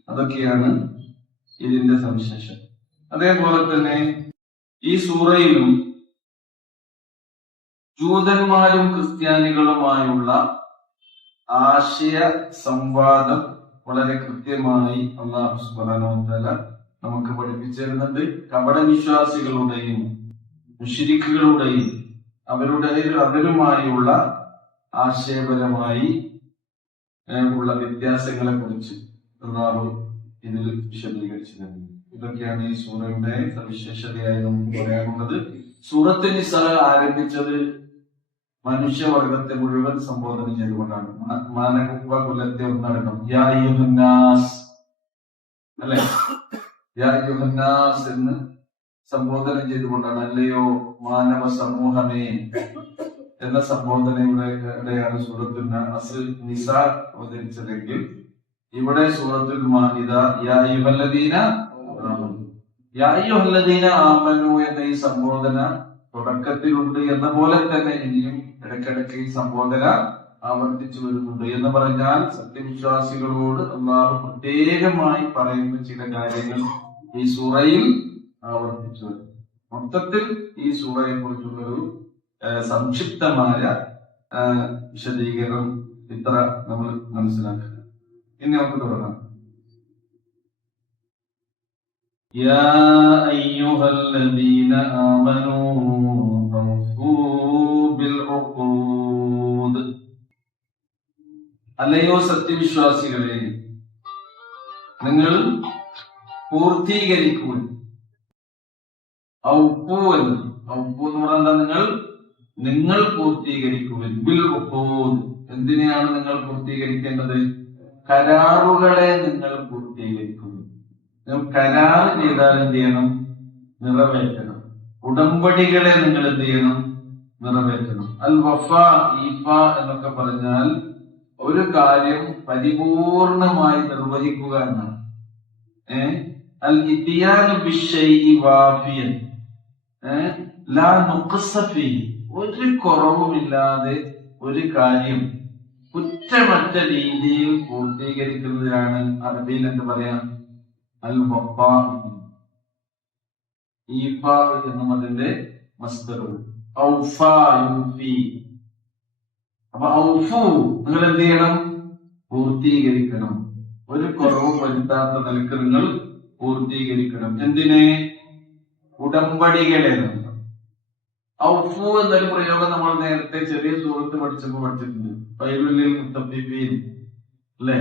അതൊക്കെയാണ് ഇതിന്റെ സവിശേഷം. അതേപോലെ തന്നെ ഈ സൂറയിലും ജൂതന്മാരും ക്രിസ്ത്യാനികളുമായുള്ള ആശയ സംവാദം വളരെ കൃത്യമായി അല്ലാഹു സുബ്ഹാനഹു വ തആല നമുക്ക് പഠിപ്പിച്ചു തരുന്നുണ്ട്. കപടവിശ്വാസികളുടെയും മുശ്രിക്കുകളുടെയും അവരുമായുള്ള ആശയപരമായി ഉള്ള വ്യത്യാസങ്ങളെ കുറിച്ച് അല്ലാഹു ഇതിൽ വിശദീകരിച്ചിട്ടുണ്ട്. ഇതൊക്കെയാണ് ഈ സൂറയുടെ സവിശേഷതയായി നമുക്ക് പറയാനുള്ളത്. സൂറത്തുൻ നിസാ ആരംഭിച്ചത് മനുഷ്യവർഗത്തെ മുഴുവൻ സംബോധന ചെയ്തുകൊണ്ടാണ്. മാനവ കുലത്തെ ഒന്നടക്കം യാ അയ്യുഹന്നാസ് അല്ലെ, യാ അയ്യുഹന്നാസ് എന്ന് സംബോധന ചെയ്തുകൊണ്ടാണ്. അല്ലയോ മാനവ സമൂഹമേ എന്ന സംബോധനയുടെയാണ് സൂറത്തുൽ നിസാ അവതരിച്ചതെങ്കിൽ ഇവിടെ സൂറത്തുൽ മാഇദ യാ അയ്യുഹല്ലദീന ആമനു എന്ന ഈ സംബോധന തുടക്കത്തിലുണ്ട് എന്ന പോലെ തന്നെ ഇനിയും ഇടയ്ക്കിടയ്ക്ക് ഈ സംബോധന ആവർത്തിച്ചു വരുന്നുണ്ട്. എന്ന് പറഞ്ഞാൽ സത്യവിശ്വാസികളോട് അല്ലാഹു പ്രത്യേകമായി പറയുന്ന ചില കാര്യങ്ങൾ ഈ സൂറയിൽ ആവർത്തിച്ചു വരും. മൊത്തത്തിൽ ഈ സൂറയെ കുറിച്ചുള്ളൊരു സംക്ഷിപ്തമായ വിശദീകരണം ഇത്ര നമ്മൾ മനസ്സിലാക്കുക. ഇനി നമുക്ക് തുടങ്ങാം. يا أيها الذين آمنوا أوفوا بالعقود. അല്ലയോ സത്യവിശ്വാസികളെ, നിങ്ങൾ പൂർത്തീകരിക്കുവിൻ. ഔഫു എന്ന് പറഞ്ഞാൽ നിങ്ങൾ പൂർത്തീകരിക്കുവിൻ. ബിൽ ഉഖൂദ്, എന്തിനെയാണ് നിങ്ങൾ പൂർത്തീകരിക്കേണ്ടത്? കരാറുകളെ നിങ്ങൾ പൂർത്തീകരിക്കുവിൻ. കരാർ ചെയ്താൽ എന്ത് ചെയ്യണം? നിറവേറ്റണം. ഉടമ്പടികളെ നിങ്ങൾ എന്ത് ചെയ്യണം? നിറവേറ്റണം. അൽ വഫ, ഈഫ എന്നൊക്കെ പറഞ്ഞാൽ ഒരു കാര്യം പരിപൂർണമായി നിർവഹിക്കുക എന്നാണ്. അൽ ഇത്യാനു ബിശ്ശൈഇ വാഫിയൻ ലാ നുഖ്സ ഫീഹി, ഒരു കുറവുമില്ലാതെ ഒരു കാര്യം കുറ്റമറ്റ രീതിയിൽ പൂർത്തീകരിക്കുന്നതിനാണ് അറബിയിൽ എന്ത് പറയാം? അൽ വഫ. ഈഫ എന്നും അതിന്റെ മസ്ദറും. ഔഫ യൂഫി. അപ്പൊ ഔഫു, നിങ്ങൾ എന്ത് ചെയ്യണം? പൂർത്തീകരിക്കണം. ഒരു കുറവും വരുത്താത്ത നിലക്ക് നിങ്ങൾ പൂർത്തീകരിക്കണം. എന്തിനെ? ഉടമ്പടികളെ. ഔഫു എന്നൊരു പ്രയോഗം നമ്മൾ നേരത്തെ ചെറിയ സൂറത്ത് പഠിച്ചപ്പോ പഠിച്ചിട്ടുണ്ട്. ഫൈലുൽ മുത്തഫിഫീൻ അല്ലേ?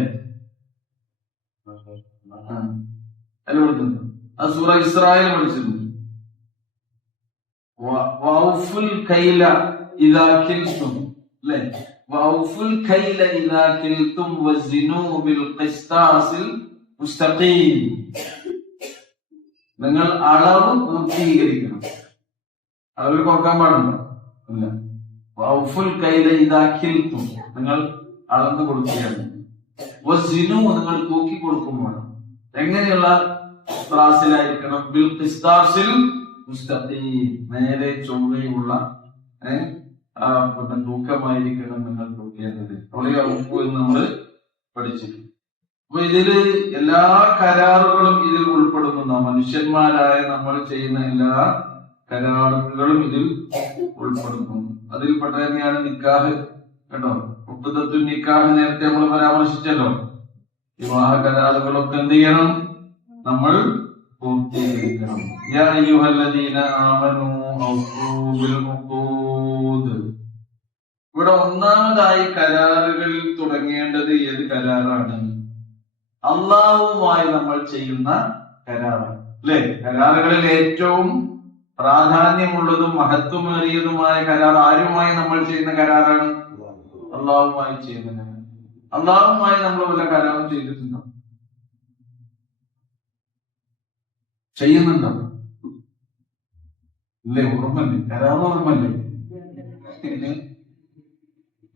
അല്ല പഠിച്ചിട്ടുണ്ട്. ആ സൂറ ഇസ്രായേൽ പഠിച്ചിട്ടുണ്ട്. വൗഫുൽ കൈല ഇദാ കിൽതും അല്ലേ? വൗഫുൽ കൈല ഇദാ കിൽതും വസിനൂ ബിൽ ഖിസ്താസിൽ മുസ്തഖീം. നിങ്ങൾ അളവ് പൂർത്തീകരിക്കണം. അളവിൽ കുറക്കാൻ പാടുണ്ടോ? ഇല്ല. വൗഫുൽ കൈല ഇദാ കിൽതും, നിങ്ങൾ അളന്ന് കൊടുക്കുകയാണ്. വസിനൂ, നിങ്ങൾ തൂക്കി കൊടുക്കുമ്പോൾ എങ്ങനെയുള്ള ത്രാസിലായിരിക്കണം? ബിൽ ഖിസ്താസിൽ മുസ്തഖീം, നേരെ ചൊവ്വയുള്ള തൂക്കമായിരിക്കണം നിങ്ങൾ തൂക്കേണ്ടത്. അവിടെ ഔഫു എന്ന് നമ്മൾ പഠിച്ചിട്ടുണ്ട്. അപ്പൊ ഇതില് എല്ലാ കരാറുകളും ഇതിൽ ഉൾപ്പെടുന്ന, മനുഷ്യന്മാരായ നമ്മൾ ചെയ്യുന്ന എല്ലാ കരാറുകളും ഇതിൽ ഉൾപ്പെടുന്നു. അതിൽപ്പെട്ട തന്നെയാണ് നിക്കാഹ്. കേട്ടോ, ഉഖ്ദത്തുൻ നിക്കാഹ് നേരത്തെ നമ്മൾ പരാമർശിച്ചല്ലോ. വിവാഹ കരാറുകളൊക്കെ എന്ത് ചെയ്യണം? നമ്മൾ പൂർത്തീകരിക്കണം. യാ അയ്യുഹല്ലദീന ആമനൂ ഔഫൂ ബിൽ ഉഖൂദ്. ഇവിടെ ഒന്നാമതായി കരാറുകളിൽ തുടങ്ങേണ്ടത് ഏത് കരാറാണ്? അള്ളാഹുവുമായി നമ്മൾ ചെയ്യുന്ന കരാറാണ് അല്ലെ? കരാറുകളിൽ ഏറ്റവും പ്രാധാന്യമുള്ളതും മഹത്വമേറിയതുമായ കരാർ ആരുമായി നമ്മൾ ചെയ്യുന്ന കരാറാണ്? അള്ളാഹുമായി ചെയ്യുന്ന കരാർ. അള്ളാഹുമായി നമ്മൾ വല്ല കരാറും ചെയ്തിട്ടുണ്ടോ? ചെയ്യുന്നുണ്ടോ? ഇല്ലേ? ഓർമ്മല്ലേ? കരാറ് ഓർമ്മല്ലേ?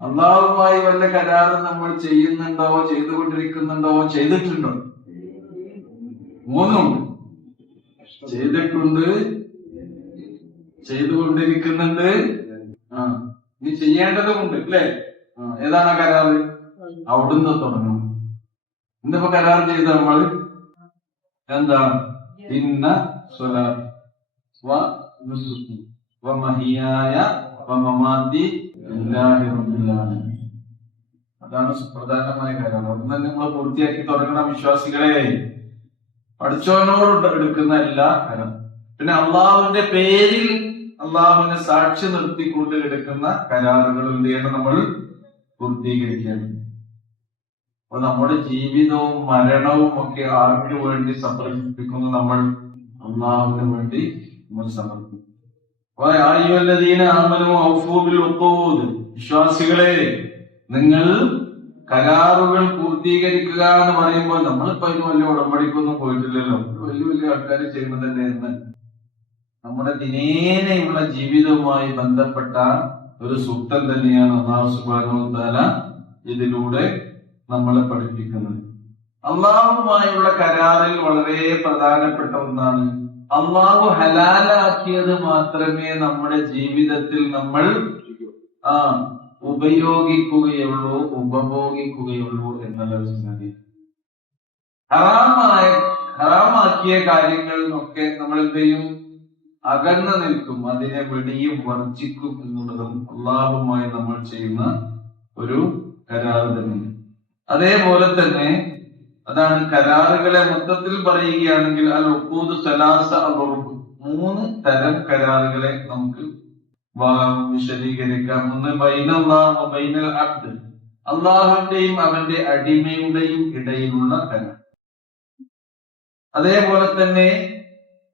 അള്ളാഹുമായി വല്ല കരാറും നമ്മൾ ചെയ്യുന്നുണ്ടോ, ചെയ്തുകൊണ്ടിരിക്കുന്നുണ്ടോ, ചെയ്തിട്ടുണ്ടോ? മൂന്നും ചെയ്തിട്ടുണ്ട്, ചെയ്തുകൊണ്ടിരിക്കുന്നുണ്ട്, ഇനി ചെയ്യേണ്ടതുമുണ്ട് അല്ലേ? ഏതാണ് ആ കരാറ്? അവിടുന്ന് തുടങ്ങണം. ഇന്നിപ്പോ കരാർ ചെയ്ത നമ്മൾ എന്താ? ഇന്ന സ്വലാത്ത് വ നുസുക്കി വ മഹിയായ വ മമാതി ലില്ലാഹി റബ്ബിൽ ആലമീൻ. അതാണ് സുപ്രധാനമായ കരാർ. അവിടുന്ന് തന്നെ നമ്മൾ പൂർത്തിയാക്കി തുടങ്ങണം വിശ്വാസികളെ. പഠിച്ചവനോട് എടുക്കുന്ന എല്ലാ കരാർ. പിന്നെ അള്ളാഹുവിന്റെ പേരിൽ അള്ളാഹുവിനെ സാക്ഷി നിർത്തിക്കൊണ്ട് എടുക്കുന്ന കരാറുകൾ എന്ത് ചെയ്യണം? നമ്മൾ പൂർത്തീകരിക്കണം. അപ്പൊ നമ്മുടെ ജീവിതവും മരണവും ഒക്കെ ആർക്ക് വേണ്ടി സമർപ്പിക്കുന്നു? നമ്മൾ അള്ളാഹുവിന് വേണ്ടി നമ്മൾ സമർപ്പിക്കുന്നു. വിശ്വാസികളെ, നിങ്ങൾ കരാറുകൾ പൂർത്തീകരിക്കുക എന്ന് പറയുമ്പോൾ നമ്മളിപ്പോ അതിന് വലിയ ഉടമ്പടിക്കൊന്നും പോയിട്ടില്ലല്ലോ. വലിയ വലിയ ആൾക്കാർ ചെയ്യുന്നത് തന്നെയെന്ന് നമ്മുടെ ദിനേനയുള്ള ജീവിതവുമായി ബന്ധപ്പെട്ട ഒരു സൂക്തം തന്നെയാണ് അല്ലാഹു സുബ്ഹാനഹു വ തആല ഇതിലൂടെ നമ്മളെ പഠിപ്പിക്കുന്നത്. അള്ളാഹുമായുള്ള കരാറിൽ വളരെ പ്രധാനപ്പെട്ട ഒന്നാണ്, അള്ളാഹു ഹലാലാക്കിയത് മാത്രമേ നമ്മുടെ ജീവിതത്തിൽ നമ്മൾ ഉപയോഗിക്കുകയുള്ളൂ, ഉപഭോഗിക്കുകയുള്ളൂ എന്നുള്ള സംഗതി. ഹറാമാക്കിയ കാര്യങ്ങളിലൊക്കെ നമ്മൾ എന്ത് ചെയ്യും? അകന്നു നിൽക്കും, അതിനെ വെടിയും വർജിക്കും എന്നുള്ളതും അള്ളാഹുമായി നമ്മൾ ചെയ്യുന്ന ഒരു കരാറ് തന്നെ. അതേപോലെ തന്നെ അതാണ് കരാറുകളെ മൊത്തത്തിൽ പറയുകയാണെങ്കിൽ അൽ ഉഖൂദ് സലാസ അദ്റുബ്, 3 തരം കരാറുകളെ നമുക്ക് വിശദീകരിക്കാം. ഒന്ന് ബൈനല്ലാഹി വ ബൈനൽ അബ്ദ്, അള്ളാഹുവിന്റെയും അവന്റെ അടിമയുടെയും ഇടയിലുള്ള കരാർ. അതേപോലെ തന്നെ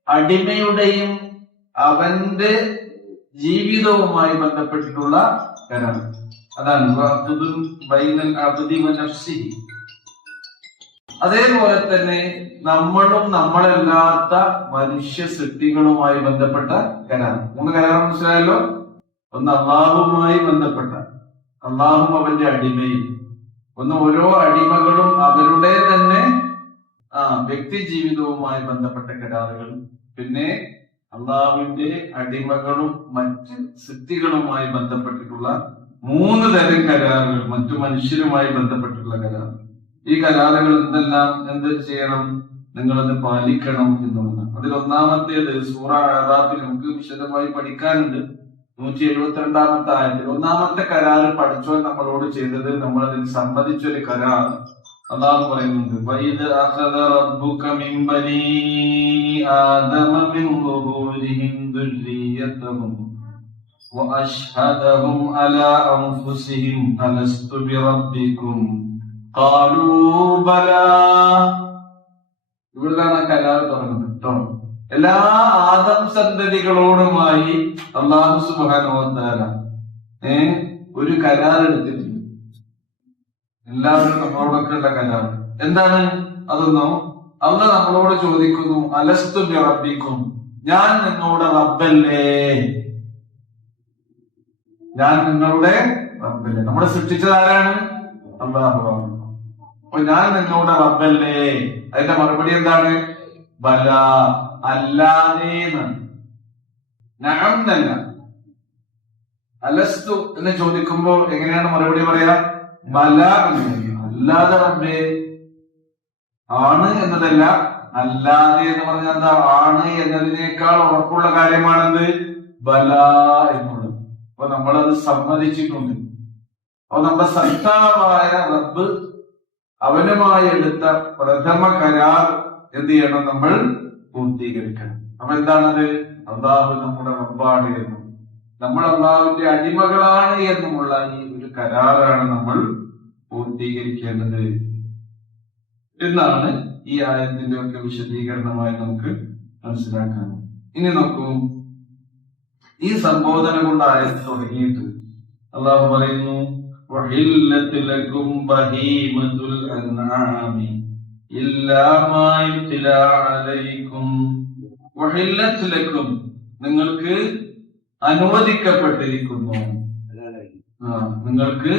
അടിമയുടെയും അവന്റെ ജീവിതവുമായി ബന്ധപ്പെട്ടിട്ടുള്ള കരാർ. അതാണ് ബൈനൽ അബ്ദി വ നഫ്സിഹി. അതേപോലെ തന്നെ നമ്മളും നമ്മളല്ലാത്ത മനുഷ്യ സൃഷ്ടികളുമായി ബന്ധപ്പെട്ട കരാർ. 3 കരാർ മനസ്സിലായല്ലോ. ഒന്ന് അള്ളാഹുമായി ബന്ധപ്പെട്ട, അള്ളാഹും അവന്റെ അടിമയും. ഒന്ന് ഓരോ അടിമകളും അവരുടെ തന്നെ വ്യക്തി ജീവിതവുമായി ബന്ധപ്പെട്ട കരാറുകൾ. പിന്നെ അള്ളാഹുവിന്റെ അടിമകളും മറ്റ് സൃഷ്ടികളുമായി ബന്ധപ്പെട്ടിട്ടുള്ള 3 തരം കരാറുകൾ, മറ്റു മനുഷ്യരുമായി ബന്ധപ്പെട്ടിട്ടുള്ള കരാർ. ഈ കരാറുകൾ എന്ത് ചെയ്യണം? നിങ്ങളത് പാലിക്കണം എന്നുള്ളതാണ്. അതിൽ ഒന്നാമത്തേത് സൂറ അറാഫിൽ നമുക്ക് വിശദമായി പഠിക്കാനുണ്ട്. 172-ാമത്തെ ആയത്തിൽ ഒന്നാമത്തെ കരാറ് പഠിച്ചോ നമ്മളോട് ചെയ്തത്, നമ്മൾ അതിൽ സമ്മതിച്ചൊരു കരാർ അല്ലാഹു പറയുന്നുണ്ട്, വഇദ് അഖദ റബ്ബുക മിൻ ബനീ ആദമ മിൻ ളുഹൂരിഹിം ദുർരിയ്യതഹും വഅശ്ഹദഹും അലാ അൻഫുസിഹിം അലസ്തു ബിറബ്ബികും ഖാലൂ ബലാ. ഇവിടുന്നാണ് കരാർ തുടങ്ങുന്നത് കേട്ടോ. എല്ലാ ആദം സന്തതികളോടുമായി അല്ലാഹു സുബ്ഹാനഹു വ തആല ഒരു കരാർ എടുത്തിട്ടുണ്ട്. എല്ലാവരും നമ്മളോടൊക്കെ ഉള്ള കരാർ എന്താണ്? അതൊന്നോ അല്ലാഹ് നമ്മളോട് ചോദിക്കുന്നു, അലസ്തു ബിറബ്ബിക്കും, ഞാൻ നിങ്ങളുടെ റബ്ബല്ലേ? ഞാൻ നിങ്ങളുടെ റബ്ബല്ലേ? നമ്മളെ സൃഷ്ടിച്ചത് ആരാണ്? അല്ലാഹു. അപ്പൊ ഞാൻ നിങ്ങളുടെ റബ്ബല്ലേ? അതിന്റെ മറുപടി എന്താണ്? ബല, അല്ലാതെ. നഅം എന്നല്ല, അലസ്തു എന്ന് ചോദിക്കുമ്പോ എങ്ങനെയാണ് മറുപടി പറയാ? ബല, അല്ലാതെ റബ്ബേ. ആണ് എന്നതല്ല, അല്ലാതെ എന്ന് പറഞ്ഞാൽ എന്താ? ആണ് എന്നതിനേക്കാൾ ഉറപ്പുള്ള കാര്യമാണെന്ത്? ബല എന്നുള്ളത്. അപ്പൊ നമ്മളത് സമ്മതിച്ചിട്ടുണ്ട്. അപ്പൊ നമ്മുടെ സൃഷ്ടാവായ റബ്ബ് അവനുമായി എടുത്ത പ്രഥമ കരാർ എന്ത് ചെയ്യണം? നമ്മൾ പൂർത്തീകരിക്കണം. അപ്പൊ എന്താണത്? അല്ലാഹു നമ്മുടെ റബ്ബാണ് എന്നും നമ്മൾ അല്ലാഹുവിന്റെ അടിമകളാണ് എന്നുമുള്ള ഈ ഒരു കരാറാണ് നമ്മൾ പൂർത്തീകരിക്കേണ്ടത് എന്നാണ് ഈ ആയത്തിന്റെ ഒക്കെ വിശദീകരണമായി നമുക്ക് മനസ്സിലാക്കാൻ. ഇനി നോക്കൂ, ഈ സംബോധന കൊണ്ട് ആയത്ത് തുടങ്ങിയിട്ട് അല്ലാഹു പറയുന്നു, വഹില്ലത്ത് ലക്കും ബഹീമത്തുൽ അൻആമി ഇല്ലാ മാ യുത്ലാ അലൈക്കും. വഹില്ലത്ത് ലക്കും, നിങ്ങൾക്ക് അനുവദിക്കപ്പെട്ടിരിക്കുന്നു, നിങ്ങൾക്ക്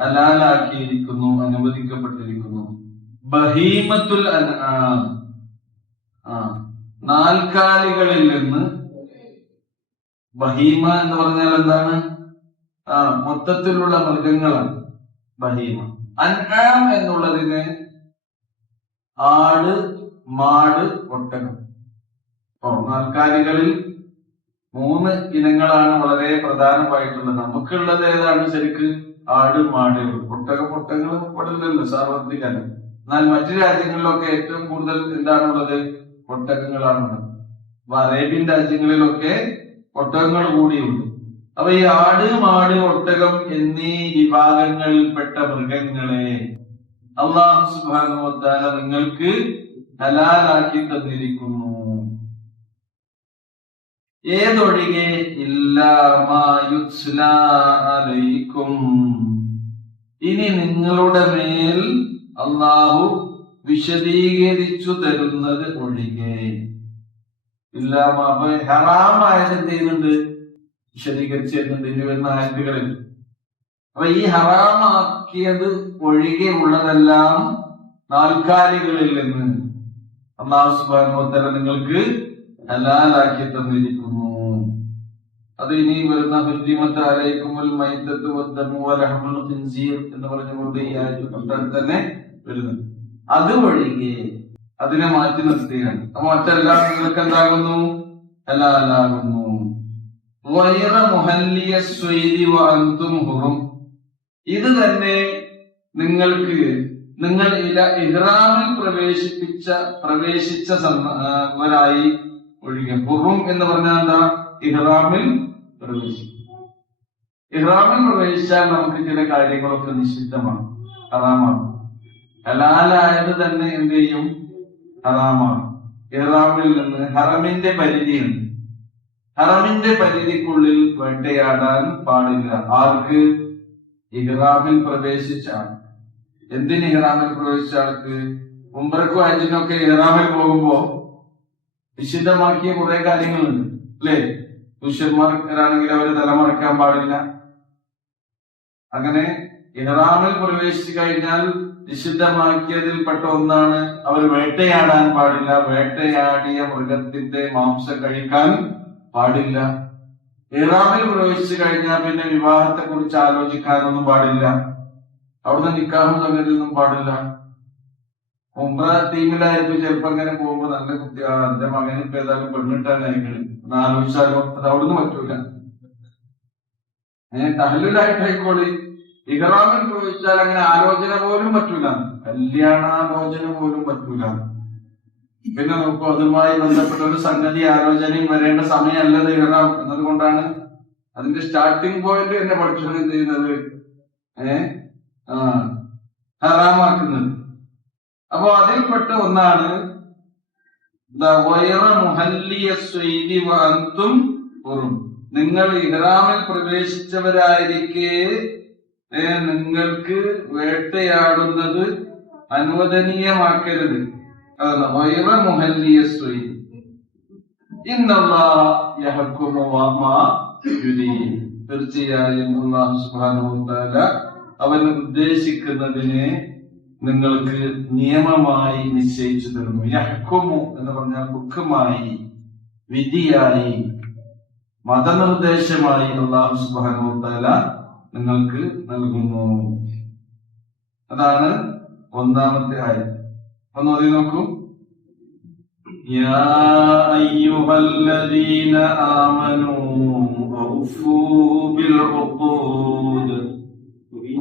ഹലാലാക്കിയിരിക്കുന്നു, അനുവദിക്കപ്പെട്ടിരിക്കുന്നു. ബഹീമത്തുൽ അൻആം, നാൽക്കാലികളിൽ നിന്ന്. ബഹീമ എന്ന് പറഞ്ഞാൽ എന്താണ്? മൊത്തത്തിലുള്ള മൃഗങ്ങളാണ് ബഹീമ. അൻആം എന്നുള്ളതിന് ആട്, മാട്, ഒട്ടകം. നാൽക്കാലികളിൽ 3 ഇനങ്ങളാണ് വളരെ പ്രധാനമായിട്ടുള്ളത്. നമുക്കുള്ളത് ഏതാണ് ശരിക്ക്? ആട്, മാട്, ഒട്ടകങ്ങൾ പെടില്ലല്ലോ സാർവത്രികല്ല. എന്നാൽ മറ്റു രാജ്യങ്ങളിലൊക്കെ ഏറ്റവും കൂടുതൽ എന്താണുള്ളത്? ഒട്ടകങ്ങളാണുള്ളത്. അറേബ്യൻ രാജ്യങ്ങളിലൊക്കെ ഒട്ടകങ്ങൾ കൂടിയുണ്ട്. അപ്പൊ ഈ ആട്, മാട്, ഒട്ടകം എന്നീ വിഭാഗങ്ങളിൽപ്പെട്ട മൃഗങ്ങളെ അല്ലാഹു സുബ്ഹാനഹു വ തആല നിങ്ങൾക്ക് ഹലാലാക്കി തന്നിരിക്കുന്നു. ഏതൊഴികെ? ഇല്ലാ മാ യുത്ലാ അലൈക്കും, ഇനി നിങ്ങളുടെ മേൽ അല്ലാഹു വിശദീകരിച്ചു തരുന്നത് ഒഴികെ. ഇല്ലാ മാ, ഹറാമായത് എന്ത് ചെയ്യുന്നുണ്ട്? വിശദീകരിച്ചു തരുന്നുണ്ട് ഇനി വരുന്ന ആയത്തുകളിൽ. അപ്പൊ ഈ ഹറാമാക്കിയത് ഒഴികെ ഉള്ളതെല്ലാം നാൽക്കാലികളിൽ നിന്ന് അല്ലാഹു സുബ്ഹാനഹു വ തആല നിങ്ങൾക്ക് ഹലാലാക്കി തന്നിരിക്കുന്നു. അത് ഇനി വരുന്ന ഹുർരിമത്ത് അലൈക്കുമുൽ മൈതത്തു വദ്ദമു വലഹ്മുൽ ഖിൻസീർ എന്ന് പറഞ്ഞുകൊണ്ട് ഈ ആയത്ത് തൊട്ടടുത്ത് തന്നെ വരുന്നത്. അത് ഒഴികെ അതിനെ മാറ്റി നിർത്തുകയാണ്. അപ്പൊ മറ്റെല്ലാം നിങ്ങൾക്ക് എന്താകുന്നു? ഹലാലാകുന്നു. ഗൈറ മുഹല്ലിയ സ്വൈദി വഅൻതും ഹുറും, ഇത് തന്നെ നിങ്ങൾക്ക് നിങ്ങൾ ഇഹ്റാമിൽ പ്രവേശിച്ചവരായി ഒഴികെ. ഹുറും എന്ന് പറഞ്ഞാൽ എന്താ? ഇഹ്റാമിൽ പ്രവേശിക്കും. ഇഹ്റാമിൽ പ്രവേശിച്ചാൽ നമുക്ക് ചില കാര്യങ്ങളൊക്കെ നിഷിദ്ധമാണ്, ഹറാമാണ്. ഹലാലായത് തന്നെ എന്ത് ചെയ്യും? ഹറാമാണ്. ഇഹ്റാമിൽ നിന്ന് ഹറമിന്റെ പരിധിയുണ്ട്. ഹറമിന്റെ പരിധിക്കുള്ളിൽ വേട്ടയാടാൻ പാടില്ല. ആർക്ക്? ഇഹ്റാമിൽ പ്രവേശിച്ച ആൾ. എന്തിന് ഇഹ്റാമിൽ പ്രവേശിച്ച ആൾക്ക്? ഉംറയ്ക്കും ഹജ്ജിനൊക്കെ ഇഹ്റാമിൽ പോകുമ്പോ നിഷിദ്ധമാക്കിയ കുറെ കാര്യങ്ങളുണ്ട്, അല്ലേ? പുരുഷന്മാരാണെങ്കിൽ അവര് തലമറക്കാൻ പാടില്ല. അങ്ങനെ ഇഹ്റാമിൽ പ്രവേശിച്ചു കഴിഞ്ഞാൽ നിഷിദ്ധമാക്കിയതിൽപ്പെട്ട ഒന്നാണ് അവർ വേട്ടയാടാൻ പാടില്ല. വേട്ടയാടിയ മൃഗത്തിന്റെ മാംസം കഴിക്കാൻ പാടില്ല. ഇഹ്റാമിൽ പ്രവേശിച്ചു കഴിഞ്ഞാൽ പിന്നെ വിവാഹത്തെ കുറിച്ച് ആലോചിക്കാനൊന്നും പാടില്ല. അവിടുന്ന് നിക്കാഹും സംഗതിയൊന്നും പാടില്ല. ഉംറ ടീമിലായിരുന്നു ചിലപ്പോ അങ്ങനെ പോകുമ്പോ നല്ല കുട്ടിയാണ്, എന്റെ മകന് ഇപ്പൊ ഏതായാലും പെണ്ണിട്ടാനായിരിക്കണം എന്ന് ആലോചിച്ചാലോ അത് അവിടുന്ന് പറ്റൂല. തഹല്ലുലായിട്ടായിക്കോളി. ഇഹ്റാമിൽ പ്രവേശിച്ചാൽ അങ്ങനെ ആലോചന പോലും പറ്റൂല. കല്യാണാലോചന പോലും പറ്റൂല. പിന്നെ നോക്കൂ, അതുമായി ബന്ധപ്പെട്ട ഒരു സംഗതി ആലോചനയും വരേണ്ട സമയമല്ലത് ഇഹ്റാം എന്നതുകൊണ്ടാണ് അതിന്റെ സ്റ്റാർട്ടിംഗ് പോയിന്റ് തന്നെ പഠിച്ചത് എന്ത് ചെയ്യുന്നത് ഹറാമാക്കുന്നത്. അപ്പൊ അതിൽപ്പെട്ട ഒന്നാണ് നിങ്ങൾ ഇഹ്റാമിൽ പ്രവേശിച്ചവരായിരിക്കെ നിങ്ങൾക്ക് വേട്ടയാടുന്നത് അനുവദനീയമാക്കരുത്. തീർച്ചയായും അല്ലാഹു സുബ്ഹാനഹു വ തആല അവൻ ഉദ്ദേശിക്കുന്നതിനെ നിങ്ങൾക്ക് നിയമമായി നിശ്ചയിച്ചു തരുന്നു. യഹ്കുമു എന്ന് പറഞ്ഞാൽ ഹുക്മായി, വിധിയായി, മതനിർദ്ദേശമായി അല്ലാഹു സുബ്ഹാനഹു വ തആല നിങ്ങൾക്ക് നൽകുന്നു. അതാണ് ഒന്നാമത്തെ ആയത്ത്. ഒന്ന് ഓതി നോക്കൂ. യാ അയ്യുഹല്ലദീന ആമനൂ ഔഫൂ ബിൽ ഉഖൂദ്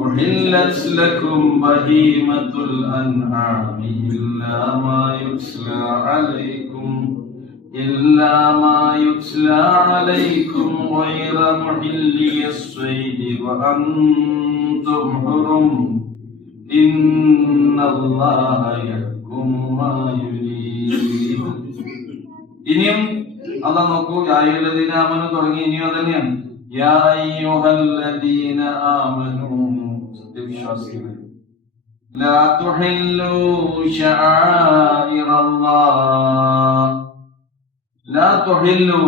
ഉഹില്ലത് ലക്കും ബഹീമത്തുൽ അൻആമി ഇല്ലാ മാ യുസ്ലാ അലൈക്കും ഗൈറ മുഹില്ലിയസ് സ്വൈദി വഅൻതും ഹുറും ഇന്നല്ലാഹ യഹ്കുമു മാ യുരീദ്. ഇനിയും അല്ലാഹ് നോക്കൂ, യാ അയ്യുഹല്ലദീന ആമനൂ തുടങ്ങി ഇനിയും തന്നെയാണ്. യാ അയ്യുഹല്ലദീന ആമനൂ, സത്യവിശ്വാസികളെ, ലാ തുഹില്ലൂ ശആഇറല്ലാഹ്, ലാ തുഹില്ലൂ,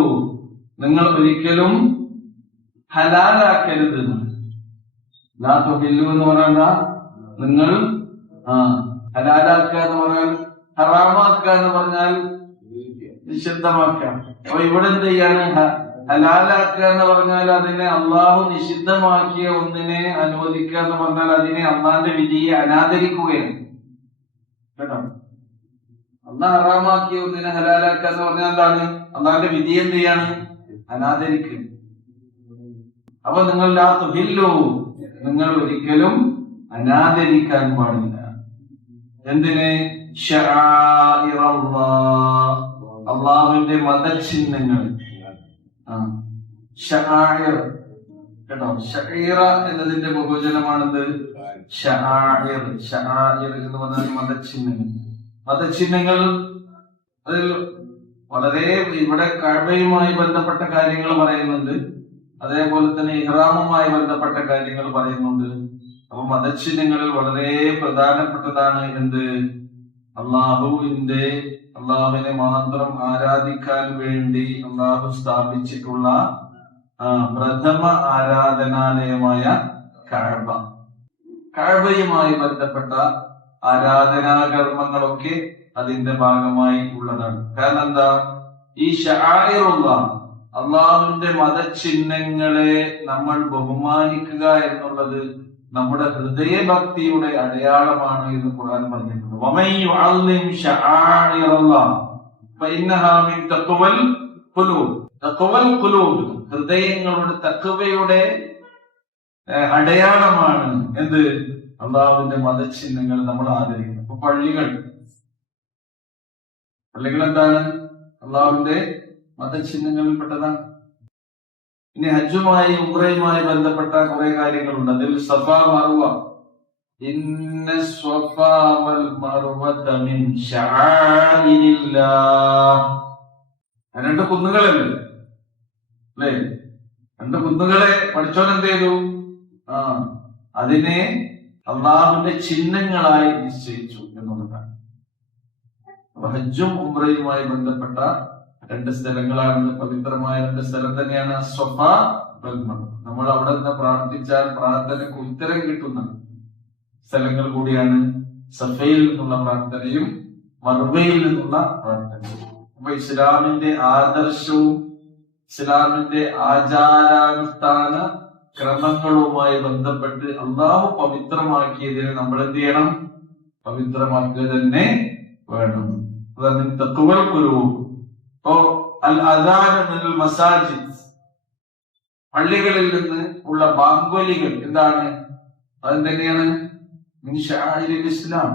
നിങ്ങൾ ഒരിക്കലും ഹലാലാക്കരുത്. ലാ തുഹില്ലൂ എന്ന് പറയണ്ട, നിങ്ങൾ ഹലാലാക്കുക എന്ന് പറഞ്ഞാൽ, ഹറാമാക്കുക എന്ന് പറഞ്ഞാൽ നിഷിദ്ധമാക്കുക. അപ്പൊ ഇവിടെ എന്ത് ചെയ്യാണ്? ഹലാലാക്കുക എന്ന് പറഞ്ഞാൽ അതിനെ അള്ളാഹു നിഷിദ്ധമാക്കിയ ഒന്നിനെ അനുവദിക്കുക എന്ന് പറഞ്ഞാൽ അതിനെ അള്ളാന്റെ വിധിയെ അനാദരിക്കുകയാണ്. കേട്ടോ, അള്ളാഹ് ഹറാമാക്കിയ ഒന്നിനെ ഹലാലാക്കുക എന്ന് പറഞ്ഞാൽ എന്താണ്? അള്ളാന്റെ വിധി എന്ത് ചെയ്യാണ്? അനാദരിക്കുക. അപ്പൊ നിങ്ങൾ ലാ തുഹില്ലൂ, നിങ്ങൾ ഒരിക്കലും അനാദരിക്കാൻ പാടില്ല. എന്തിനെ? ശആഇറല്ലാഹ്, അള്ളാഹുവിന്റെ മതചിഹ്നങ്ങൾ. ശആഇർ, കേട്ടോ, ശഈറ എന്നതിന്റെ ബഹുവചനമാണെന്ത്? ശആഇർ. ശആഇർ എന്ന് പറഞ്ഞാൽ മതചിഹ്നങ്ങൾ. മതചിഹ്നങ്ങൾ അതിൽ വളരെ ഇവിടെ കഅബയുമായി ബന്ധപ്പെട്ട കാര്യങ്ങൾ പറയുന്നുണ്ട്, അതേപോലെ തന്നെ ഇഹ്റാമുമായി ബന്ധപ്പെട്ട കാര്യങ്ങൾ പറയുന്നുണ്ട്. അപ്പൊ മതചിഹ്നങ്ങളിൽ വളരെ പ്രധാനപ്പെട്ടതാണ് എന്ത്? അള്ളാഹുവിനെ മാത്രം ആരാധിക്കാൻ വേണ്ടി അള്ളാഹു സ്ഥാപിച്ചിട്ടുള്ള പ്രഥമ ആരാധനാലയമായ കഅബ. കഅബയുമായി ബന്ധപ്പെട്ട ആരാധനാകർമ്മങ്ങളൊക്കെ അതിന്റെ ഭാഗമായി ഉള്ളതാണ്. കാരണം എന്താ? ഈ ശആഇറുല്ലാഹ്, അള്ളാഹുവിന്റെ മതചിഹ്നങ്ങളെ നമ്മൾ ബഹുമാനിക്കുക എന്നുള്ളത് നമ്മുടെ ഹൃദയഭക്തിയുടെ അടയാളമാണ് എന്ന് ഖുർആൻ പറഞ്ഞിട്ടുണ്ട്. വമൻ യുഅല്ലിം ശആഇറല്ലാഹ് ഫഇന്നഹാ മിൻ തഖ്വൽ ഖുലൂബ്. തഖ്വൽ ഖുലൂബ്, ഹൃദയങ്ങളുടെ തഖ്വയുടെ അടയാളമാണ് എന്ത്? അള്ളാഹുവിന്റെ മതചിഹ്നങ്ങൾ നമ്മൾ ആദരിക്കുന്നത്. അപ്പൊ പള്ളികൾ എന്താണ്? അള്ളാഹുവിന്റെ മതചിഹ്നങ്ങളിൽപ്പെട്ടതാണ്. ഇനി ഹജ്ജുമായി ഉംറയുമായി ബന്ധപ്പെട്ട കുറെ കാര്യങ്ങളുണ്ട്. അതിൽ സഫ മർവ, ഇന്ന സ്വഫ വൽ മർവത മിൻ ശആഇരില്ലാഹ്. രണ്ട് കുന്നുകളല്ലേ അല്ലേ? രണ്ട് കുന്നുകളെ പഠിച്ചോൻ എന്ത് ചെയ്തു? അതിനെ അള്ളാഹുവിന്റെ ചിഹ്നങ്ങളായി നിശ്ചയിച്ചു എന്നുള്ളതാണ്. അപ്പൊ ഹജ്ജും ഉംറയുമായി ബന്ധപ്പെട്ട രണ്ട് സ്ഥലങ്ങളാണ്, പവിത്രമായ രണ്ട് സ്ഥലം തന്നെയാണ് സ്വഫ വൽ മർവ. നമ്മൾ അവിടെ നിന്ന് പ്രാർത്ഥിച്ചാൽ പ്രാർത്ഥനയ്ക്ക് ഉത്തരം കിട്ടുന്ന സ്ഥലങ്ങൾ കൂടിയാണ് സഫയിൽ നിന്നുള്ള പ്രാർത്ഥനയും മർവയിൽ നിന്നുള്ള പ്രാർത്ഥനയും. അപ്പൊ ഇസ്ലാമിന്റെ ആദർശവും ഇസ്ലാമിന്റെ ആചാരാനുഷ്ഠാന ക്രമങ്ങളുമായി ബന്ധപ്പെട്ട് അള്ളാഹു പവിത്രമാക്കിയതിനെ നമ്മൾ എന്ത് ചെയ്യണം? പവിത്രമാക്കുക തന്നെ വേണം. അതാണ് തഖ്വൽ ഖുലൂബ്. മസാജിദ്, പള്ളികളിൽ നിന്ന് ഉള്ള ബാങ്കൊലികൾ എന്താണ്? അതെന്തൊക്കെയാണ്? മിൻ ശആഇരിൽ ഇസ്ലാം,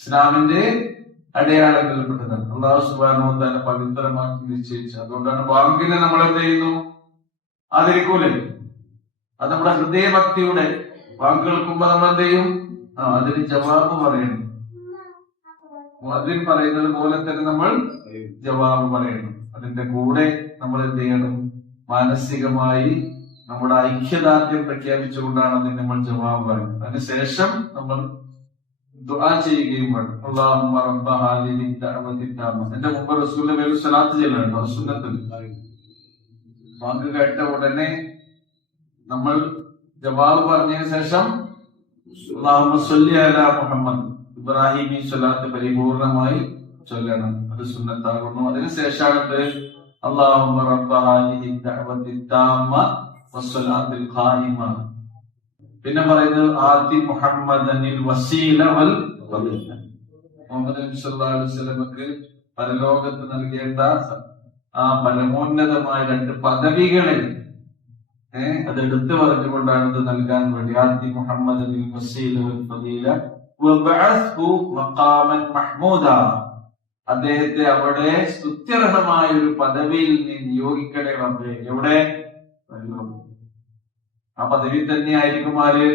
ഇസ്ലാമിന്റെ അടയാളങ്ങളിൽപ്പെട്ടതാണ്. അല്ലാഹു സുബ്ഹാനഹു വ തആല പവിത്രമാക്കി നിശ്ചയിച്ചു. അതുകൊണ്ടാണ് ബാങ്കിനെ നമ്മൾ എന്ത് ചെയ്യുന്നു? ആദരിക്കൂലേ? അത് നമ്മുടെ ഹൃദയഭക്തിയുടെ വാക്ക് കേൾക്കുമ്പോ നമ്മൾ എന്ത് ചെയ്യും? അതിന് ജവാബ് പറയണം. അതിൽ പറയുന്നത് പോലെ തന്നെ നമ്മൾ ജവാബ് പറയണം. അതിന്റെ കൂടെ നമ്മൾ എന്ത് ചെയ്യണം? മാനസികമായി നമ്മുടെ ഐക്യദാർഢ്യം പ്രഖ്യാപിച്ചുകൊണ്ടാണ് അതിന് നമ്മൾ ജവാബ് പറയുന്നത്. അതിനുശേഷം നമ്മൾ ദുആ ചെയ്യുകയും വേണം. അല്ലാഹുമ്മ റബ്ബ ഹാദിഹി ദഅവതി തമ്മ. എന്റെ മുമ്പ് റസൂലിന്റെ മേൽ സ്വലാത്ത് ചെല്ലണം. സുന്നത്തുൽ വാക്ക് കേട്ട ഉടനെ നമ്മൾ ജവാബ് പറഞ്ഞതിന് ശേഷം അല്ലാഹുമ്മ സ്വല്ലി അലാ മുഹമ്മദ്, ഇബ്രാഹിമി സ്വലാത്ത് പരിപൂർണമായി ചൊല്ലണം. അത് സുന്നത്താകുന്നു. അതിനുശേഷമാണ് അല്ലാഹുമ്മ റബ്ബ ഹാദിഹി ദഅവതി തമ്മ വസ്സലാത്തിൽ ഖായിമ. പിന്നെ പറയുന്നത് ആതി മുഹമ്മദനിൽ വസീല വൽ ഫളീല. മുഹമ്മദ് നബി സല്ലല്ലാഹു അലൈഹി വസല്ലമക്ക് പരലോകത്ത് നൽകേണ്ട ആ പരമോന്നതമായ 2 പദവികളെ അത് എടുത്തു പറഞ്ഞുകൊണ്ടാണ് ഇത് നൽകാൻ വേണ്ടി. ആതി മുഹമ്മദനിൽ വസീല വൽ ഫളീല വബഅസ്ഹു മഖാമൻ മഹ്മൂദ. അദ്ദേഹത്തെ അവിടെ സ്തുത്യർഹമായ ഒരു പദവിയിൽ നീ നിയോഗിക്കണേ റബ്ബേ. എവിടെ? ആ പദവി തന്നെ ആയിരിക്കും ആര്?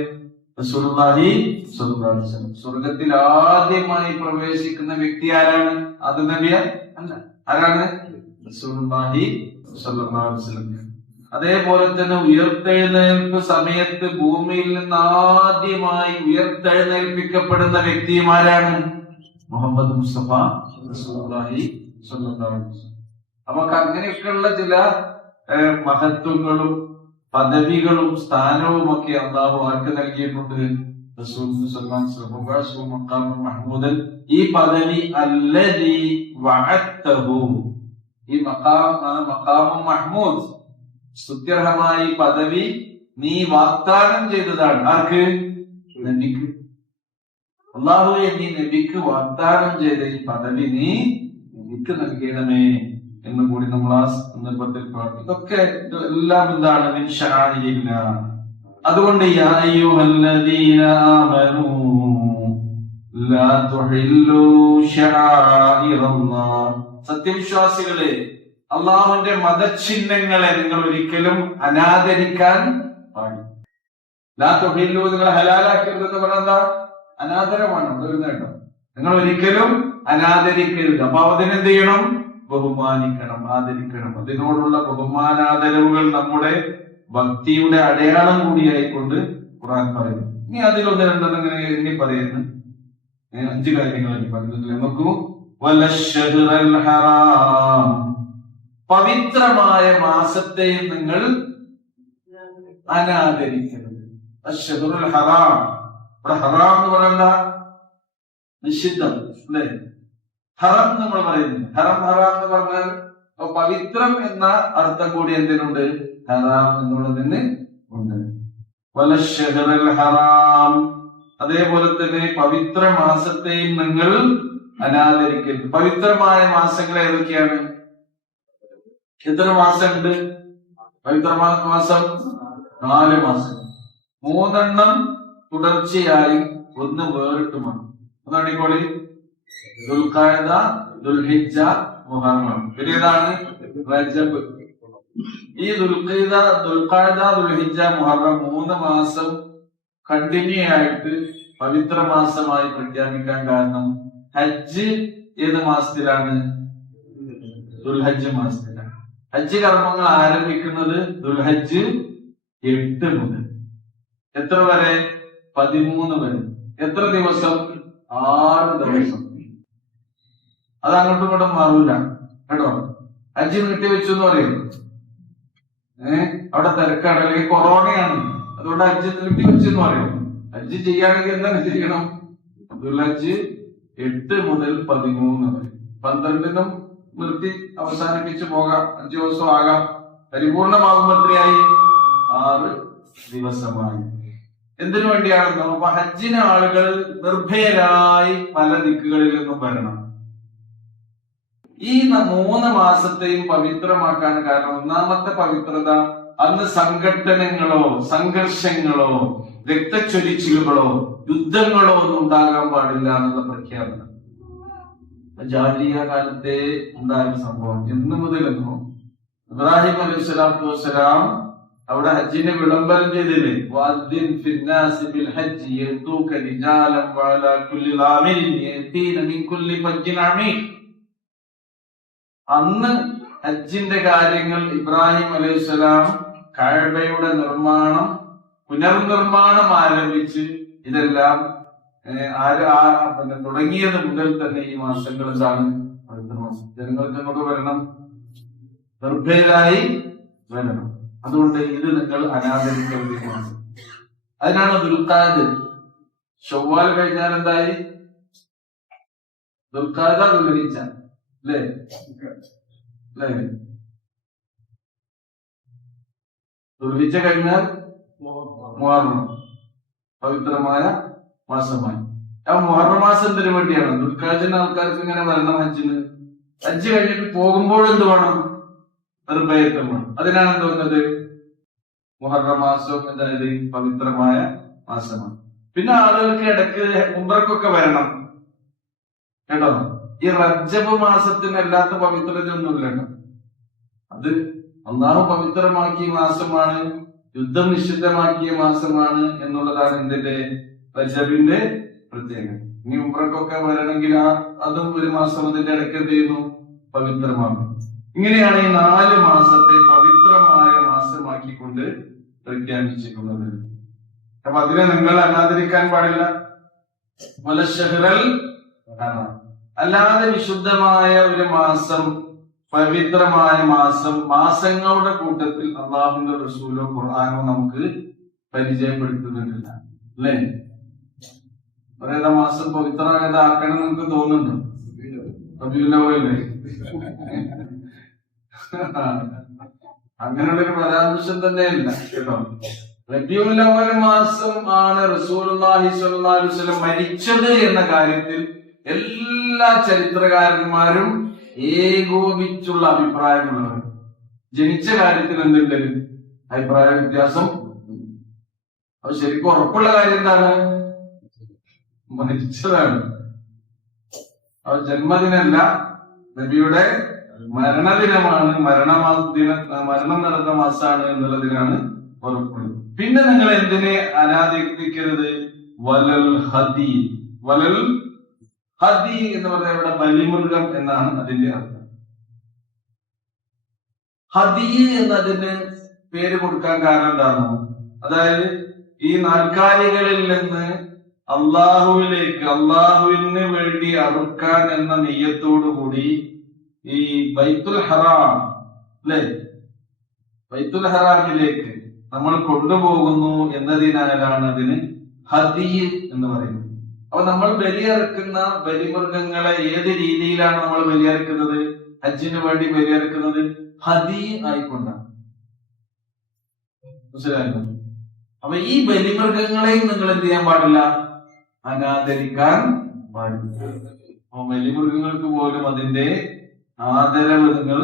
റസൂലുള്ളാഹി സ്വല്ലല്ലാഹു അലൈഹി വസല്ലം. സ്വർഗത്തിൽ ആദ്യമായി പ്രവേശിക്കുന്ന വ്യക്തി ആരാണ്? അത് നബിയ അല്ല. ആരാണ്? റസൂലുള്ളാഹി സ്വല്ലല്ലാഹു അലൈഹി വസല്ലം. അതേപോലെ തന്നെ ഉയർത്തെഴുന്നേൽപ്പ് സമയത്ത് ഭൂമിയിൽ നിന്ന് ആദ്യമായി ഉയർത്തെഴുന്നേൽപ്പിക്കപ്പെടുന്ന വ്യക്തിമാരാണ്? മുഹമ്മദ് മുസ്തഫ റസൂലുള്ളാഹി സ്വല്ലല്ലാഹു അലൈഹി വസല്ലം. അപ്പൊ അങ്ങനെയൊക്കെയുള്ള ചില മഹത്വങ്ങളും പദവികളും സ്ഥാനവും ഒക്കെ അല്ലാഹു ആർക്ക് നൽകിയിട്ടുണ്ട്? റസൂലുള്ളാഹി സ്വല്ലല്ലാഹു അലൈഹി വസല്ലം. മഹ്മൂദൻ, ഈ പദവി അല്ലദീ വഅദ്തഹു, ഈ മഖാമും മഹ്മൂദ്, സ്തുത്യർഹമായ പദവി നീ വാഗ്ദാനം ചെയ്തതാണ്. ആർക്ക്? നബിക്ക്. അല്ലാഹുവേ, നീ നബിക്ക് വാഗ്ദാനം ചെയ്ത ഈ പദവി നീ നബിക്ക് നൽകണമേ എന്ന് കൂടി നമ്മൾ ആ സന്ദർഭത്തിൽ പറഞ്ഞു. ഇതൊക്കെ എല്ലാം എന്താണ്? മിൻ ശആഇരില്ലാഹ്. അതുകൊണ്ട് യാ അയ്യുഹല്ലദീന ആമനൂ ലാ തുഹില്ലൂ ശആഇറല്ലാഹ്, സത്യവിശ്വാസികളെ, അള്ളാഹുവിന്റെ മതചിഹ്നങ്ങളെ നിങ്ങൾ ഒരിക്കലും അനാദരിക്കാൻ പാടില്ല. ലാ തുഹില്ലൂ, നിങ്ങൾ ഹലാലാക്കരുത് എന്ന് പറഞ്ഞാൽ അനാദരമാണ്. കേട്ടോ, നിങ്ങൾ ഒരിക്കലും അനാദരിക്കരുത്. അപ്പൊ അതിനെന്ത് ചെയ്യണം? ബഹുമാനിക്കണം, ആദരിക്കണം. അതിനോടുള്ള ബഹുമാനാദരവുകൾ നമ്മുടെ ഭക്തിയുടെ അടയാളം കൂടിയായിക്കൊണ്ട് ഖുർആൻ പറയുന്നു. ഇനി അതിലൊന്ന് രണ്ടെണ്ണം എണ്ണി പറയുന്നു. 5 കാര്യങ്ങൾ പറഞ്ഞിട്ടില്ല. നോക്കൂ. വലശ്ശഹ്റൽ ഹറാം, പവിത്രമായ മാസത്തെയും നിങ്ങൾ അനാദരിക്കരുത്. അശ്ശഹ്റുൽ ഹറാം, ഇവിടെ ഹറാം എന്ന് പറയണ്ട, നിഷിദ്ധം അല്ലേ? ഹറം നമ്മൾ പറയുന്നു. ഹറം എന്ന് പറഞ്ഞാൽ പവിത്രം എന്ന അർത്ഥം കൂടി എന്തിനുണ്ട്? ഹറാം എന്നുള്ളതിന് ഉണ്ട്. വലശ്ശഹ്റൽ ഹറാം, അതേപോലെ തന്നെ പവിത്ര മാസത്തെയും നിങ്ങൾ അനാദരിക്കരുത്. പവിത്രമായ മാസങ്ങൾ ഏതൊക്കെയാണ്? എത്ര മാസമുണ്ട്? പവിത്ര മാസം 4 മാസം. 3 തുടർച്ചയായി, 1 വേറിട്ടുമാണ്. ഒന്നാണിക്കോളി ദുൽഖഅദ, ദുൽഹിജ്ജ, മുഹറം. പിന്നെ ഏതാണ്? റജബ്. ഈ ദുൽഖഅദ, ദുൽഹിജ്ജ, മുഹറം 3 മാസം കണ്ടിന്യൂ ആയിട്ട് പവിത്ര മാസമായി പ്രഖ്യാപിക്കാൻ കാരണം ഹജ്ജ് ഏത് മാസത്തിലാണ്? ദുൽഹജ്ജ് മാസത്തിലാണ്. ഹജ്ജ് കർമ്മങ്ങൾ ആരംഭിക്കുന്നത് ദുൽഹജ്ജ് 8 മുതൽ എത്ര വരെ? 13 വരെ. എത്ര ദിവസം? 6 ദിവസം. അത് അങ്ങോട്ടും ഇങ്ങോട്ടും മാറൂല കേട്ടോ. ഹജ്ജ് നീട്ടിവെച്ചു എന്ന് പറയും. അവിടെ തിരക്കാണ്, അല്ലെങ്കിൽ കൊറോണയാണ്, അതുകൊണ്ട് ഹജ്ജ് നീട്ടിവെച്ചു എന്ന് പറയും. ഹജ്ജ് ചെയ്യുകയാണെങ്കിൽ എന്താണ് ചെയ്യണം? ദുൽഹജ്ജ് 8 മുതൽ 13 വരെ. 12 നിർത്തി അവസാനിപ്പിച്ച് പോകാം. 5 ദിവസം ആകാം. പരിപൂർണമാകുമ്പോൾ എത്രയായി? 6 ദിവസമായി. എന്തിനു വേണ്ടിയാണെന്നോ? അപ്പൊ ഹജ്ജിന് ആളുകൾ നിർഭയരായി പല ദിക്കുകളിൽ നിന്നും വരണം. ഈ 3 മാസത്തെയും പവിത്രമാക്കാൻ കാരണം, ഒന്നാമത്തെ പവിത്രത, അന്ന് സംഘട്ടനങ്ങളോ സംഘർഷങ്ങളോ രക്തച്ചൊരിച്ചിലുകളോ യുദ്ധങ്ങളോ ഒന്നും ഉണ്ടാകാൻ പാടില്ല എന്നുള്ള പ്രഖ്യാപനം ജാഹിലിയ്യ കാലത്തെ ഉണ്ടായ സംഭവം. എന്ന് മുതലെന്നോ ഇബ്രാഹിം അലൈഹി സ്വലാത്തു വസ്സലാം അവിടെ ഹജ്ജിനെ വിളംബരം ചെയ്തില്ലേ, അന്ന് ഹജ്ജിന്റെ കാര്യങ്ങൾ ഇബ്രാഹിം അലൈഹി സ്വലാം കഅബയുടെ നിർമ്മാണം പുനർനിർമ്മാണം ആരംഭിച്ച് ഇതെല്ലാം തുടങ്ങിയത് മുതൽ തന്നെ ഈ മാസങ്ങൾ എന്താണ്? പവിത്ര മാസം. ജനങ്ങൾക്ക് അങ്ങോട്ട് വരണം, നിർഭയരായി വരണം. അതുകൊണ്ട് ഇത് നിങ്ങൾ അനാദരിക്കേണ്ട മാസം. അതിനാണ് ദുൽഖഅദ്. ശവ്വാൽ കഴിഞ്ഞാൽ എന്തായി? ദുൽഖഅദ, ദുൽഹിജ്ജ, അല്ലേ? ദുൽഹിജ്ജ കഴിഞ്ഞാൽ മുഹറം, പവിത്രമായ മാസമായി. ആ മുഹറം മാസം എന്തിനു വേണ്ടിയാണ്? ദുൽഖഅദിന് ആൾക്കാർക്ക് ഇങ്ങനെ വരണം ഹജ്ജിന്. ഹജ്ജ് കഴിഞ്ഞിട്ട് പോകുമ്പോൾ എന്ത് വേണം? നിർഭയത്വം വേണം. അതിനാണ് എന്ത് വന്നത്? മുഹറം മാസം അതായത് പവിത്രമായ മാസമാണ്. പിന്നെ ആളുകൾക്ക് ഇടയ്ക്ക് ഉംറക്കൊക്കെ വരണം കേട്ടോ. ഈ റജബ് മാസത്തിന് അല്ലാത്ത പവിത്രതയൊന്നുമില്ല കേട്ടോ. അത് അല്ലാഹു പവിത്രമാക്കിയ മാസമാണ്, യുദ്ധം നിഷിദ്ധമാക്കിയ മാസമാണ് എന്നുള്ളതാണ് എന്തിന്റെ? റജബിന്റെ പ്രത്യേകത. ഇനി ഉംറക്കൊക്കെ വരണമെങ്കിൽ അതും ഒരു മാസം അതിന്റെ ഇടയ്ക്ക് എന്ത് ചെയ്യുന്നു? പവിത്രമാകും. ഇങ്ങനെയാണ് ഈ 4 മാസത്തെ പവിത്രമായ മാസമാക്കിക്കൊണ്ട് പ്രഖ്യാപിച്ചിട്ടുള്ളത്. അപ്പൊ അതിനെ നിങ്ങൾ അനാദരിക്കാൻ പാടില്ല. അല്ലാതെ വിശുദ്ധമായ ഒരു മാസം, പവിത്രമായ മാസം, മാസങ്ങളുടെ കൂട്ടത്തിൽ അള്ളാഹുവിന്റെ റസൂലോ ഖുർആനോ നമുക്ക് പരിചയപ്പെടുത്തുന്നില്ല, അല്ലേ? പറയുന്ന മാസം പവിത്രമായതാക്കണം നമുക്ക് തോന്നുന്നുണ്ടോ? റബീഉൽ അവ്വലല്ലേ? അങ്ങനെയുള്ളൊരു പരാമർശം തന്നെയല്ല കേട്ടോ. റബീഉൽ അവ്വൽ മാസം ആണ് റസൂലുള്ളാഹി സ്വല്ലല്ലാഹു അലൈഹി വസല്ലം മരിച്ചത് എന്ന കാര്യത്തിൽ എല്ലാ ചരിത്രകാരന്മാരും ഏകോപിച്ചുള്ള അഭിപ്രായമുള്ളവർ. ജനിച്ച കാര്യത്തിൽ എന്തുണ്ട്? അഭിപ്രായ വ്യത്യാസം. അപ്പൊ ശരിക്കും ഉറപ്പുള്ള കാര്യം എന്താണ്? മരിച്ചതാണ്. അപ്പൊ ജന്മദിനല്ല, നബിയുടെ മരണദിനമാണ്, മരണം നടന്ന മാസമാണ് എന്നുള്ളതിനാണ് ഉറപ്പുള്ളത്. പിന്നെ നിങ്ങൾ എന്തിനെ അനാദരിക്കരുത്? വലൽ ഹദി. വലൽ ഹദി എന്ന് പറഞ്ഞാൽ ഇവിടെ ബലിമൃഗം എന്നാണ് അതിന്റെ അർത്ഥം. ഹദി എന്നതിന് പേര് കൊടുക്കാൻ കാരണം എന്താണോ? അതായത് ഈ നാൽക്കാലികളിൽ നിന്ന് അള്ളാഹുവിലേക്ക്, അള്ളാഹുവിന് വേണ്ടി അറുക്കാൻ എന്ന നിയ്യത്തോടു കൂടി ഈ ബൈത്തുൽ ഹറാം, അല്ലെ, ബൈത്തുൽ ഹറാമിലേക്ക് നമ്മൾ കൊണ്ടുപോകുന്നു എന്നതിനാലാണ് അതിന് ഹദി എന്ന് പറയുന്നത്. അപ്പൊ നമ്മൾ ബലിയറുക്കുന്ന ബലിമൃഗങ്ങളെ ഏത് രീതിയിലാണ് നമ്മൾ ബലിയറുക്കുന്നത്? ഹജ്ജിന് വേണ്ടി ബലിയറുക്കുന്നത് ഹദി ആയിക്കൊണ്ടാണ്. മനസ്സിലായോ? അപ്പൊ ഈ ബലിമൃഗങ്ങളെയും നിങ്ങൾ എന്ത് ചെയ്യാൻ പാടില്ല? അനാദരിക്കാൻ പാടില്ല. അപ്പൊ ബലിമൃഗങ്ങൾക്ക് പോലും അതിന്റെ ആദരവ് നിങ്ങൾ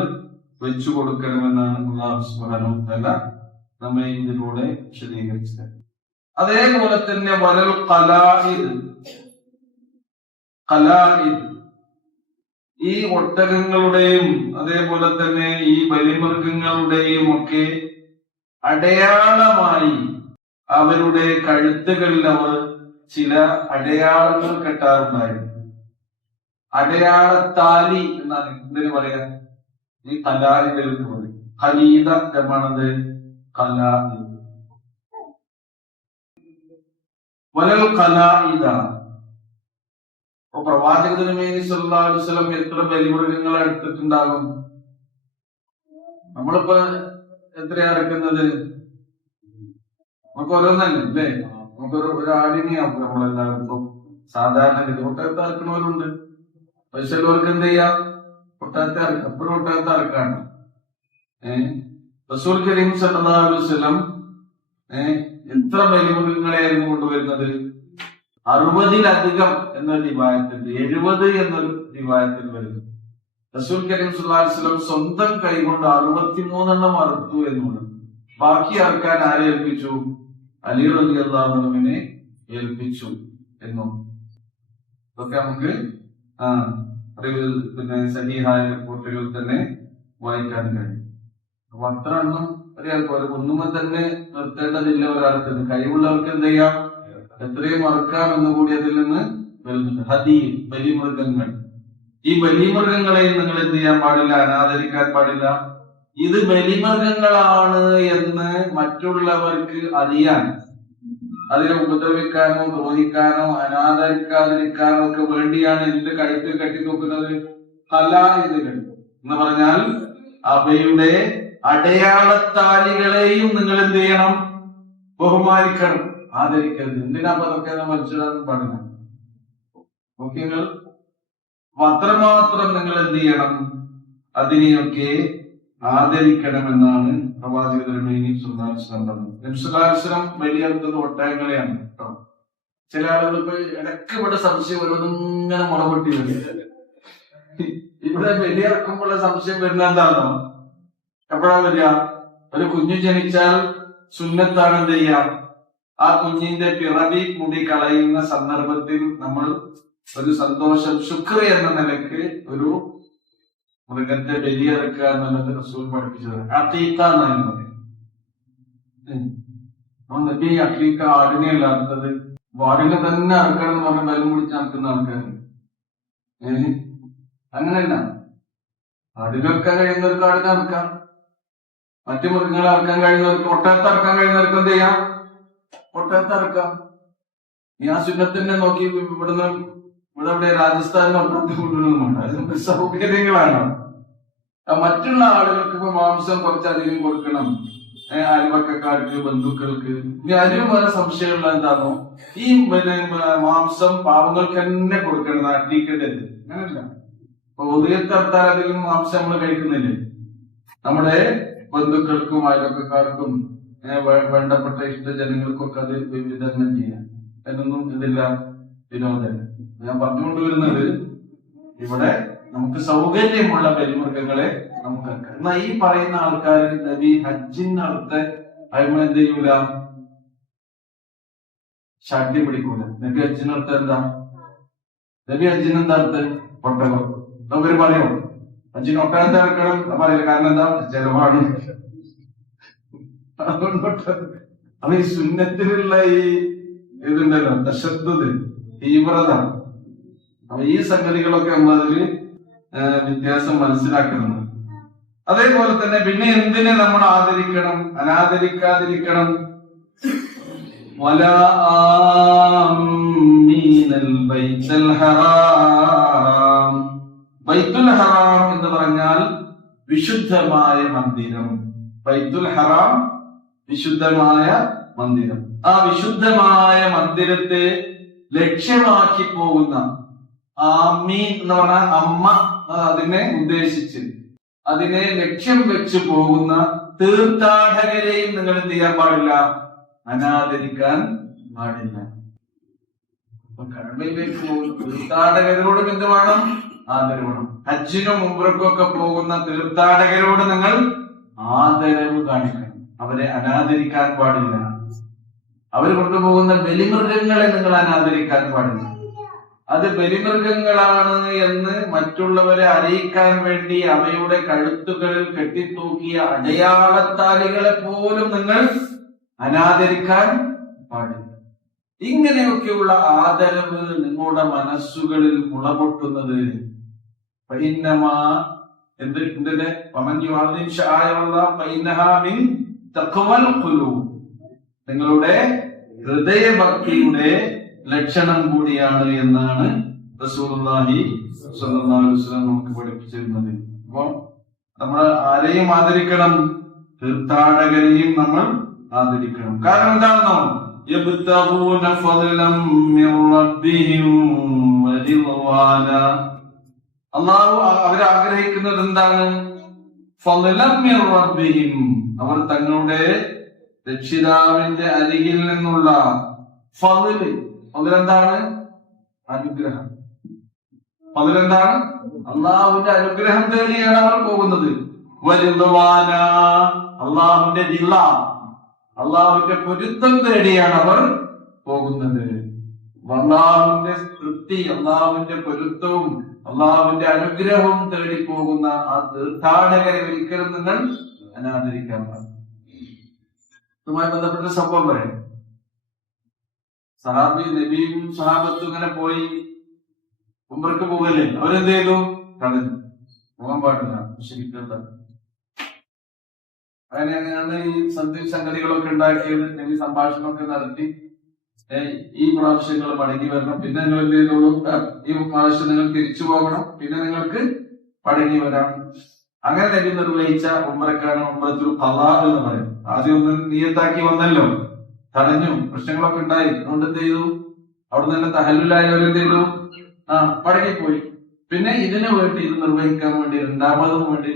വെച്ചു കൊടുക്കണമെന്നാണ് അല്ലാഹു സുബ്ഹാനഹു വ തആല നമ്മെ ഇതിലൂടെ വിശദീകരിച്ചത്. അതേപോലെ തന്നെ വലൽ ഖലാഇദ്, ഖലാഇദ് ഈ ഒട്ടകങ്ങളുടെയും അതേപോലെ തന്നെ ഈ ബലിമൃഗങ്ങളുടെയും ഒക്കെ അടയാളമായി അവരുടെ കഴുത്തുകളിൽ അവർ ചില അടയാളങ്ങൾ കെട്ടാറുണ്ടായിരുന്നു. അടയാളത്താലി എന്നാണ് എന്തിനു പറയാ? ഈ ഖലാഇദ് പറയും. ഖലീദ എന്നാണത് ഖലാഇദ്. വലൽ ഖലാഇദ. അപ്പൊ പ്രവാചക തിരുമേനി സല്ലല്ലാഹു അലൈഹി വസല്ലം എത്ര ബലിമൃഗങ്ങളെ എടുത്തിട്ടുണ്ടാകും? നമ്മളിപ്പോ എത്രയാ ഇറക്കുന്നത്? നമുക്ക് ഓരോന്നല്ലേ, അല്ലേ? നമുക്കൊരു ആടിനെയാവും നമ്മളെല്ലാവരും. ഇപ്പൊ സാധാരണ ഒട്ടകത്തെ അറക്കണവരുണ്ട്, പൈസ ഉള്ളവർക്ക് എന്ത് ചെയ്യാം? ഒട്ടകത്തെ അറക്കാം. എപ്പോഴും ഒട്ടകത്തെ അറക്കാണ്. റസൂൽ കരീം സല്ലല്ലാഹു അലൈഹി വസല്ലം എത്ര ബലിമൃഗങ്ങളെയായിരുന്നു കൊണ്ടുവരുന്നത്? 60-ലധികം എന്നൊരു റിവായത്തുണ്ട്, 70 എന്നൊരു റിവായത്തിൽ വരുന്നു. റസൂൽ കരീം സല്ലല്ലാഹു അലൈഹി വസല്ലം സ്വന്തം കൈകൊണ്ട് 63 അറുത്തു എന്നുള്ളത്. ബാക്കി അറുക്കാൻ ആരെ ഏൽപ്പിച്ചു? അലി റളിയല്ലാഹു അൻഹുവിനെ ഏൽപ്പിച്ചു എന്നും ഇതൊക്കെ നമുക്ക് പിന്നെ സഹീഹായ റിപ്പോർട്ടുകളിൽ തന്നെ വായിക്കാൻ കഴിയും. അപ്പൊ അത്ര എണ്ണം അറിയാം പോലെ ഒന്നുമ്പോൾ തന്നെ നിർത്തേണ്ടതില്ല. ഒരാൾക്ക് കഴിവുള്ളവർക്ക് എന്ത് ചെയ്യാം, എത്രയും മറക്കാം എന്ന് കൂടി അതിൽ നിന്ന് വരുന്നുണ്ട്. ഹദീൽ, ബലിമൃഗങ്ങൾ. ഈ ബലിമൃഗങ്ങളെയും നിങ്ങൾ എന്ത് ചെയ്യാൻ പാടില്ല, അനാദരിക്കാൻ പാടില്ല. ഇത് ബലിമൃഗങ്ങളാണ് എന്ന് മറ്റുള്ളവർക്ക് അറിയാൻ, അതിനെ ഉപദ്രവിക്കാനോ ദ്രോഹിക്കാനോ അനാദരിക്കാതിരിക്കാനോ ഒക്കെ വേണ്ടിയാണ് ഇതിന്റെ കഴുത്തിൽ കെട്ടിത്തൂക്കുന്നത് ഹലായിലുകൾ എന്ന് പറഞ്ഞാൽ അവയുടെ അടയാളത്താലികളെയും നിങ്ങൾ എന്ത് ചെയ്യണം, ബഹുമാനിക്കണം, ആദരിക്കരുത്. എന്തിനാ അതൊക്കെ മനസ്സിലാക്കാൻ പാടില്ല. നോക്കിയങ്ങൾ അത്രമാത്രം നിങ്ങൾ എന്ത് ചെയ്യണം, അതിനെയൊക്കെ ആദരിക്കണമെന്നാണ് പ്രവാചക തിരുമേനി പറഞ്ഞത്. ബലിയറുത്തത് ഒട്ടകങ്ങളെയാണ് കേട്ടോ. ചില ആളുകൾക്ക് ഇടയ്ക്ക് ഇവിടെ സംശയം വരുന്നങ്ങനെ മുളപൊട്ടി വരും. ഇവിടെ ബലിയിറക്കുമ്പോഴുള്ള സംശയം വരുന്ന എന്താണോ, എപ്പോഴാ വരിക, ഒരു കുഞ്ഞു ജനിച്ചാൽ സുന്നത്താണ് എന്ത് ചെയ്യാം, ആ കുഞ്ഞിന്റെ പിറവി മുടി കളയുന്ന സന്ദർഭത്തിൽ നമ്മൾ ഒരു സന്തോഷം ശുക്ർ എന്ന നിലക്ക് ഒരു മൃഗത്തെ ബലിയിറക്കുക എന്നുള്ളത് റസൂൽ പഠിപ്പിച്ചത്. അഖീഖ എന്നാണ് പറയുന്നത്. നബി അഖീഖ ആടിനെ അല്ലാത്തത് വാടിനെ തന്നെ അറക്കണം എന്ന് പറഞ്ഞ ബലം പിടിച്ച് നടക്കുന്ന ആൾക്കാരുണ്ട്. അങ്ങനെയല്ല, ആടിനറക്കാൻ കഴിയുന്നവർക്ക് ആടിനെ അറക്കാം, മറ്റു മൃഗങ്ങളെ അറക്കാൻ കഴിയുന്നവർക്ക്, ഒട്ടകത്തെ അറക്കാൻ കഴിയുന്നവർക്ക് എന്ത് ചെയ്യാം, ഒട്ടകത്തെ അറക്കാം. നീ ആ സുന്നത്തിനെ നോക്കി ഇവിടുന്ന് ഇവിടെ രാജസ്ഥാനിൽ ഒട്ടകത്തെ കൊണ്ടുവരുന്നുണ്ട്. അത് സൗകര്യങ്ങളാണ്. മറ്റുള്ള ആളുകൾക്ക് ഇപ്പൊ മാംസം കുറച്ചധികം കൊടുക്കണം, അയൽവക്കക്കാർക്ക്, ബന്ധുക്കൾക്ക്. ഇനി അതിനും വേറെ സംശയമുള്ള എന്താണോ, ഈ മാംസം പാവങ്ങൾക്ക് തന്നെ കൊടുക്കണം, അട്ടിക്കരുത്. അങ്ങനല്ല. ഇപ്പൊ ഉദയത്തർത്താൽ അതിൽ മാംസം നമ്മൾ കഴിക്കുന്നില്ലേ, നമ്മുടെ ബന്ധുക്കൾക്കും അയൽവക്കക്കാർക്കും വേണ്ടപ്പെട്ട ഇഷ്ടജനങ്ങൾക്കൊക്കെ അത് വിതരണം ചെയ്യാം. എന്നൊന്നും ഇതില്ല, വിനോദം. ഞാൻ പറഞ്ഞുകൊണ്ടുവരുന്നത് ഇവിടെ നമുക്ക് സൗകര്യമുള്ള ബലിമൃഗങ്ങളെ നമുക്ക് എന്നാ ഈ പറയുന്ന ആൾക്കാർ നബി ഹജ്ജിനടുത്ത് അയ്മ എന്ത് ചെയ്യൂല, ശാഠ്യം പിടിക്കൂല. നബി ഹജ്ജിനടുത്ത് എന്താ, നബി ഹജ്ജിനെന്താ അടുത്ത് ഒട്ടകം. അവര് പറയോ ഹജ്ജിന് ഒട്ടകത്തെ ഇറക്കണം പറയില്ല, കാരണം എന്താ, ചെലവാണ്. അപ്പൊ ഈ സുന്നത്തിലുള്ള ഈ ഇതുണ്ടല്ലോ തശദ്ദുദ്, തീവ്രത, അപ്പൊ ഈ സംഗതികളൊക്കെ നമ്മളതിൽ വ്യത്യാസം മനസ്സിലാക്കണം. അതേപോലെ തന്നെ പിന്നെ എന്തിനെ നമ്മൾ ആദരിക്കണം, അനാദരിക്കാതിരിക്കണം. ബൈത്തുൽ ഹറാം എന്ന് പറഞ്ഞാൽ വിശുദ്ധമായ മന്ദിരം. ബൈത്തുൽ ഹറാം വിശുദ്ധമായ മന്ദിരം. ആ വിശുദ്ധമായ മന്ദിരത്തെ ലക്ഷ്യമാക്കി പോകുന്ന ആമീൻ എന്ന് പറഞ്ഞാൽ അമ്മ, അതിനെ ഉദ്ദേശിച്ച് അതിനെ ലക്ഷ്യം വെച്ച് പോകുന്ന തീർത്ഥാടകരെയും നിങ്ങൾ എന്ത് ചെയ്യാൻ പാടില്ല, അനാദരിക്കാൻ പാടില്ല. കഅബയിലേക്ക് പോകുന്ന തീർത്ഥാടകരോടും എന്ത് വേണം, ആദരവ് വേണം. ഹജ്ജിനും ഉംറയ്ക്കും ഒക്കെ പോകുന്ന തീർത്ഥാടകരോട് നിങ്ങൾ ആദരവ് കാണിക്കണം, അവരെ അനാദരിക്കാൻ പാടില്ല. അവർ കൊണ്ടുപോകുന്ന ബലിമൃഗങ്ങളെ നിങ്ങൾ അനാദരിക്കാൻ പാടില്ല. അത് ബലിമൃഗങ്ങളാണ് എന്ന് മറ്റുള്ളവരെ അറിയിക്കാൻ വേണ്ടി അവയുടെ കഴുത്തുകളിൽ കെട്ടിത്തൂക്കിയ അടയാളത്താലികളെ പോലും നിങ്ങൾ അനാദരിക്കാൻ പാടില്ല. ഇങ്ങനെയൊക്കെയുള്ള ആദരവ് നിങ്ങളുടെ മനസ്സുകളിൽ മുളപൊട്ടുന്നത് നിങ്ങളുടെ ഹൃദയഭക്തിയുടെ ലക്ഷണം കൂടിയാണ് എന്നാണ് റസൂലുള്ളാഹി സ്വല്ലല്ലാഹു അലൈഹി വസല്ലം നമുക്ക് പഠിപ്പിച്ചിരുന്നത്. അപ്പൊ നമ്മൾ ആരെയും ആദരിക്കണം, തീർത്ഥാടകരെയും നമ്മൾ ആദരിക്കണം. കാരണം എന്താണെന്നോ, യബ്തഗൂന ഫളലം മിർ റബ്ബിഹിം വരിദ്വാന. അല്ലാഹു അവരാഗ്രഹിക്കുന്നത് എന്താണ്, ഫളലം മിർ റബ്ബിഹിം, അവർ തങ്ങളുടെ രക്ഷിതാവിന്റെ അരികിൽ നിന്നുള്ള ഫളല്. അതിലെന്താണ്, അനുഗ്രഹം. അതിലെന്താണ്, അള്ളാഹുവിന്റെ അനുഗ്രഹം തേടിയാണ് അവർ പോകുന്നത്. വരിദ്വാന, അള്ളാഹുവിന്റെ റിള, അള്ളാഹുവിന്റെ പൊരുത്തം തേടിയാണ് അവർ പോകുന്നത്. അള്ളാഹുവിന്റെ തൃപ്തി, അള്ളാഹുവിന്റെ പൊരുത്തവും അള്ളാഹുവിന്റെ അനുഗ്രഹവും തേടി പോകുന്ന ആ തീർത്ഥാടകരെ ഒരിക്കലും നിങ്ങൾ അനാദരിക്കാൻ പാടില്ല. ഇതുമായി ബന്ധപ്പെട്ട സംഭവം പറയാം. നബിയും സഹാബത്തും ഇങ്ങനെ പോയി ഉംറക്ക് പോകല്ലേ, അവരെന്ത് ചെയ്തു? തടഞ്ഞു. പോകാൻ പാടില്ല, ശരിക്കും അങ്ങനെയാണ് ഈ സംഗതികളൊക്കെ ഉണ്ടാക്കിയത്. നബി സംഭാഷണമൊക്കെ നടത്തി ഈ പ്രാവശ്യങ്ങൾ മടങ്ങി വരണം, പിന്നെ നിങ്ങൾ എന്ത് ചെയ്തോളൂ, ഈ പ്രാവശ്യം നിങ്ങൾ തിരിച്ചു പോകണം, പിന്നെ നിങ്ങൾക്ക് മടങ്ങി വരാം. അങ്ങനെ നബി നിർവഹിച്ച ഉംറക്കാണ് ഉംറത്തുൽ ഖളാ എന്ന് പറയും. ആദ്യം ഒന്ന് നിയത്താക്കി വന്നല്ലോ, തടഞ്ഞു, പ്രശ്നങ്ങളൊക്കെ ഉണ്ടായി. അതുകൊണ്ട് എന്ത് ചെയ്തു? അവിടെ തന്നെ തഹല്ലുലായി അവരെന്ത് ചെയ്തു? മടങ്ങിപ്പോയി. പിന്നെ ഇതിനു വേണ്ടി, ഇത് നിർവഹിക്കാൻ വേണ്ടി, രണ്ടാമതും വേണ്ടി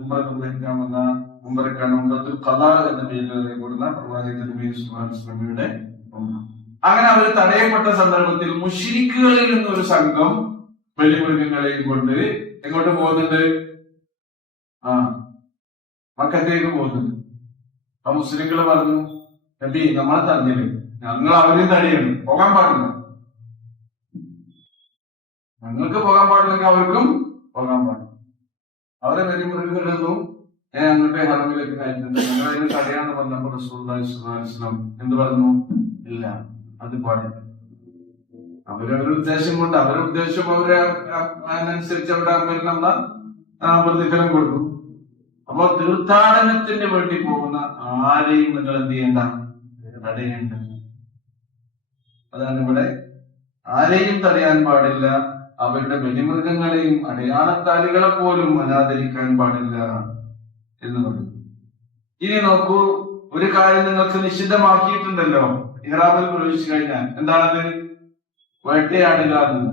ഉംറ നിർവഹിക്കാൻ വന്ന ഉംറക്കാണ് ഉംറത്തുൽ ഖളാ എന്ന പേരിൽ അറിയപ്പെടുന്ന പ്രവാചകൻ നബി സല്ലല്ലാഹു അലൈഹി വസല്ലമയുടെ ഉംറ. അങ്ങനെ അവർ തടയപ്പെട്ട സന്ദർഭത്തിൽ മുശ്രിക്കുകളിൽ നിന്നൊരു സംഘം ബലിമൃഗങ്ങളെയും കൊണ്ട് എങ്ങോട്ട് പോകുന്നുണ്ട്? മക്കത്തേക്ക് പോകുന്നുണ്ട്. ആ മുസ്ലിങ്ങൾ പറഞ്ഞു, നബി നമ്മളെ തടഞ്ഞില്ലേ, ഞങ്ങൾ അവരെയും തടയാണ്, പോകാൻ പാടില്ല. ഞങ്ങൾക്ക് പോകാൻ പാടില്ലെങ്കിൽ അവർക്കും പോകാൻ പാടില്ല. അവരെ ബലിമൃഗങ്ങളൊന്നും അങ്ങോട്ടെ ഹറമിലേക്ക് കയറ്റുന്നുണ്ട്, ഞങ്ങൾ അതിന് തടയാന്ന് പറഞ്ഞപ്പോൾ റസൂലുള്ളാഹി സ്വല്ലല്ലാഹു അലൈഹി വസല്ലം എന്ത് പറഞ്ഞു? ഇല്ല, അത് പാടില്ല. അവരവരുടെ ഉദ്ദേശം കൊണ്ട്, അവരുടെ ഉദ്ദേശം അവരെ അതിനനുസരിച്ച് അവരുടെ വരുന്ന പ്രതിഫലം കൊടുക്കും. അപ്പൊ തീർത്ഥാടനത്തിന് വേണ്ടി പോകുന്ന ആരെയും നിങ്ങൾ എന്ത് ചെയ്യണ്ട? തടയേണ്ട. അതാണ് ഇവിടെ, ആരെയും തടയാൻ പാടില്ല. അവരുടെ ബലിമൃഗങ്ങളെയും അടയാളത്താലികളെ പോലും അനാദരിക്കാൻ പാടില്ല എന്ന് പറയും. ഇനി നോക്കൂ, ഒരു കാര്യം നിങ്ങൾക്ക് നിഷിദ്ധമാക്കിയിട്ടുണ്ടല്ലോ ഇഹ്റാമിൽ പ്രവേശിച്ചു കഴിഞ്ഞാൽ. എന്താണത്? വേട്ടയാടുക എന്ന്.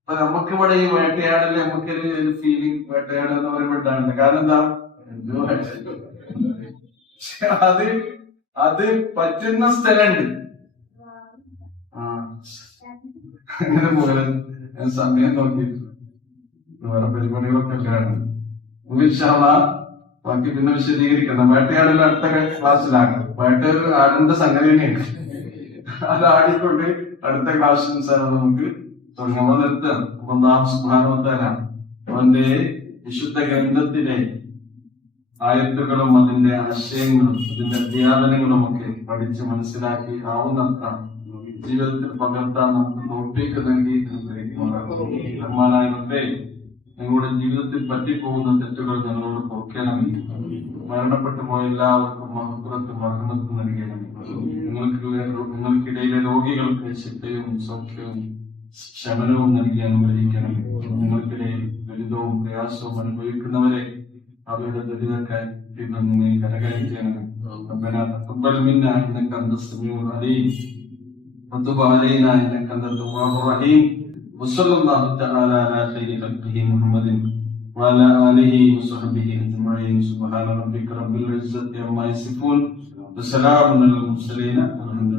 അപ്പൊ നമുക്കിവിടെ ഈ വേട്ടയാടല് നമുക്കൊരു ഫീലിംഗ്, വേട്ടയാടുക എന്ന് പറയുമ്പോഴാണ്. കാരണം എന്താ? അത് പറ്റുന്ന സ്ഥലമുണ്ട്. അങ്ങനെ പോലെ സമയം നോക്കിയിട്ടുണ്ട്. വേറെ പരിപാടികളൊക്കെ കാണും. ബാക്കി പിന്നെ വിശദീകരിക്കണം. വേട്ടയാടൽ അടുത്ത ക്ലാസ്സിലാക്കും. വേട്ടയാടൽ ആടിന്റെ സംഗതി തന്നെയാണ്. അത് ആടിക്കൊണ്ട് അടുത്ത ക്ലാസ് നമുക്ക് തുടങ്ങാൻ നിർത്താം. അല്ലാഹു സുബ്ഹാനഹു വ തആല അവന്റെ വിശുദ്ധ ഗ്രന്ഥത്തിലെ ആയത്തുകളും അതിന്റെ ആശയങ്ങളും അതിന്റെ അധ്യാപനങ്ങളും ഒക്കെ പഠിച്ച് മനസ്സിലാക്കി ആവുന്നത്ര ജീവിതത്തിൽ പകർത്താൻ നമുക്ക് തോൽപ്പിക്ക് നൽകി റഹ്മാനായ നിങ്ങളുടെ ജീവിതത്തിൽ പറ്റിപ്പോകുന്ന തെറ്റുകൾ ഞങ്ങളോട് പൊറുക്കണമേ. മരണപ്പെട്ടു പോയ എല്ലാവർക്കും മഹ്ഫിറത്തും റഹ്മത്തും നൽകണമേ. നിങ്ങൾക്കിടയിലെ രോഗികൾക്ക് ശക്തിയും സൗഖ്യവും ശമനവും നൽകി അനുഗ്രഹിക്കണം. നിങ്ങൾക്കിടയിൽ ദുരിതവും പ്രയാസവും അനുഭവിക്കുന്നവരെ അവരുടെ ദുരിതക്കായി നീ കരകയറ്റണം. ربنا تقبل منا انك انت السميع العليم وتب علينا انك انت التواب الرحيم وصلى الله تعالى على خير خلقه محمد وعلى اله وصحبه اجمعين سبحان ربك رب العزه عما يصفون وسلام على المرسلين والحمد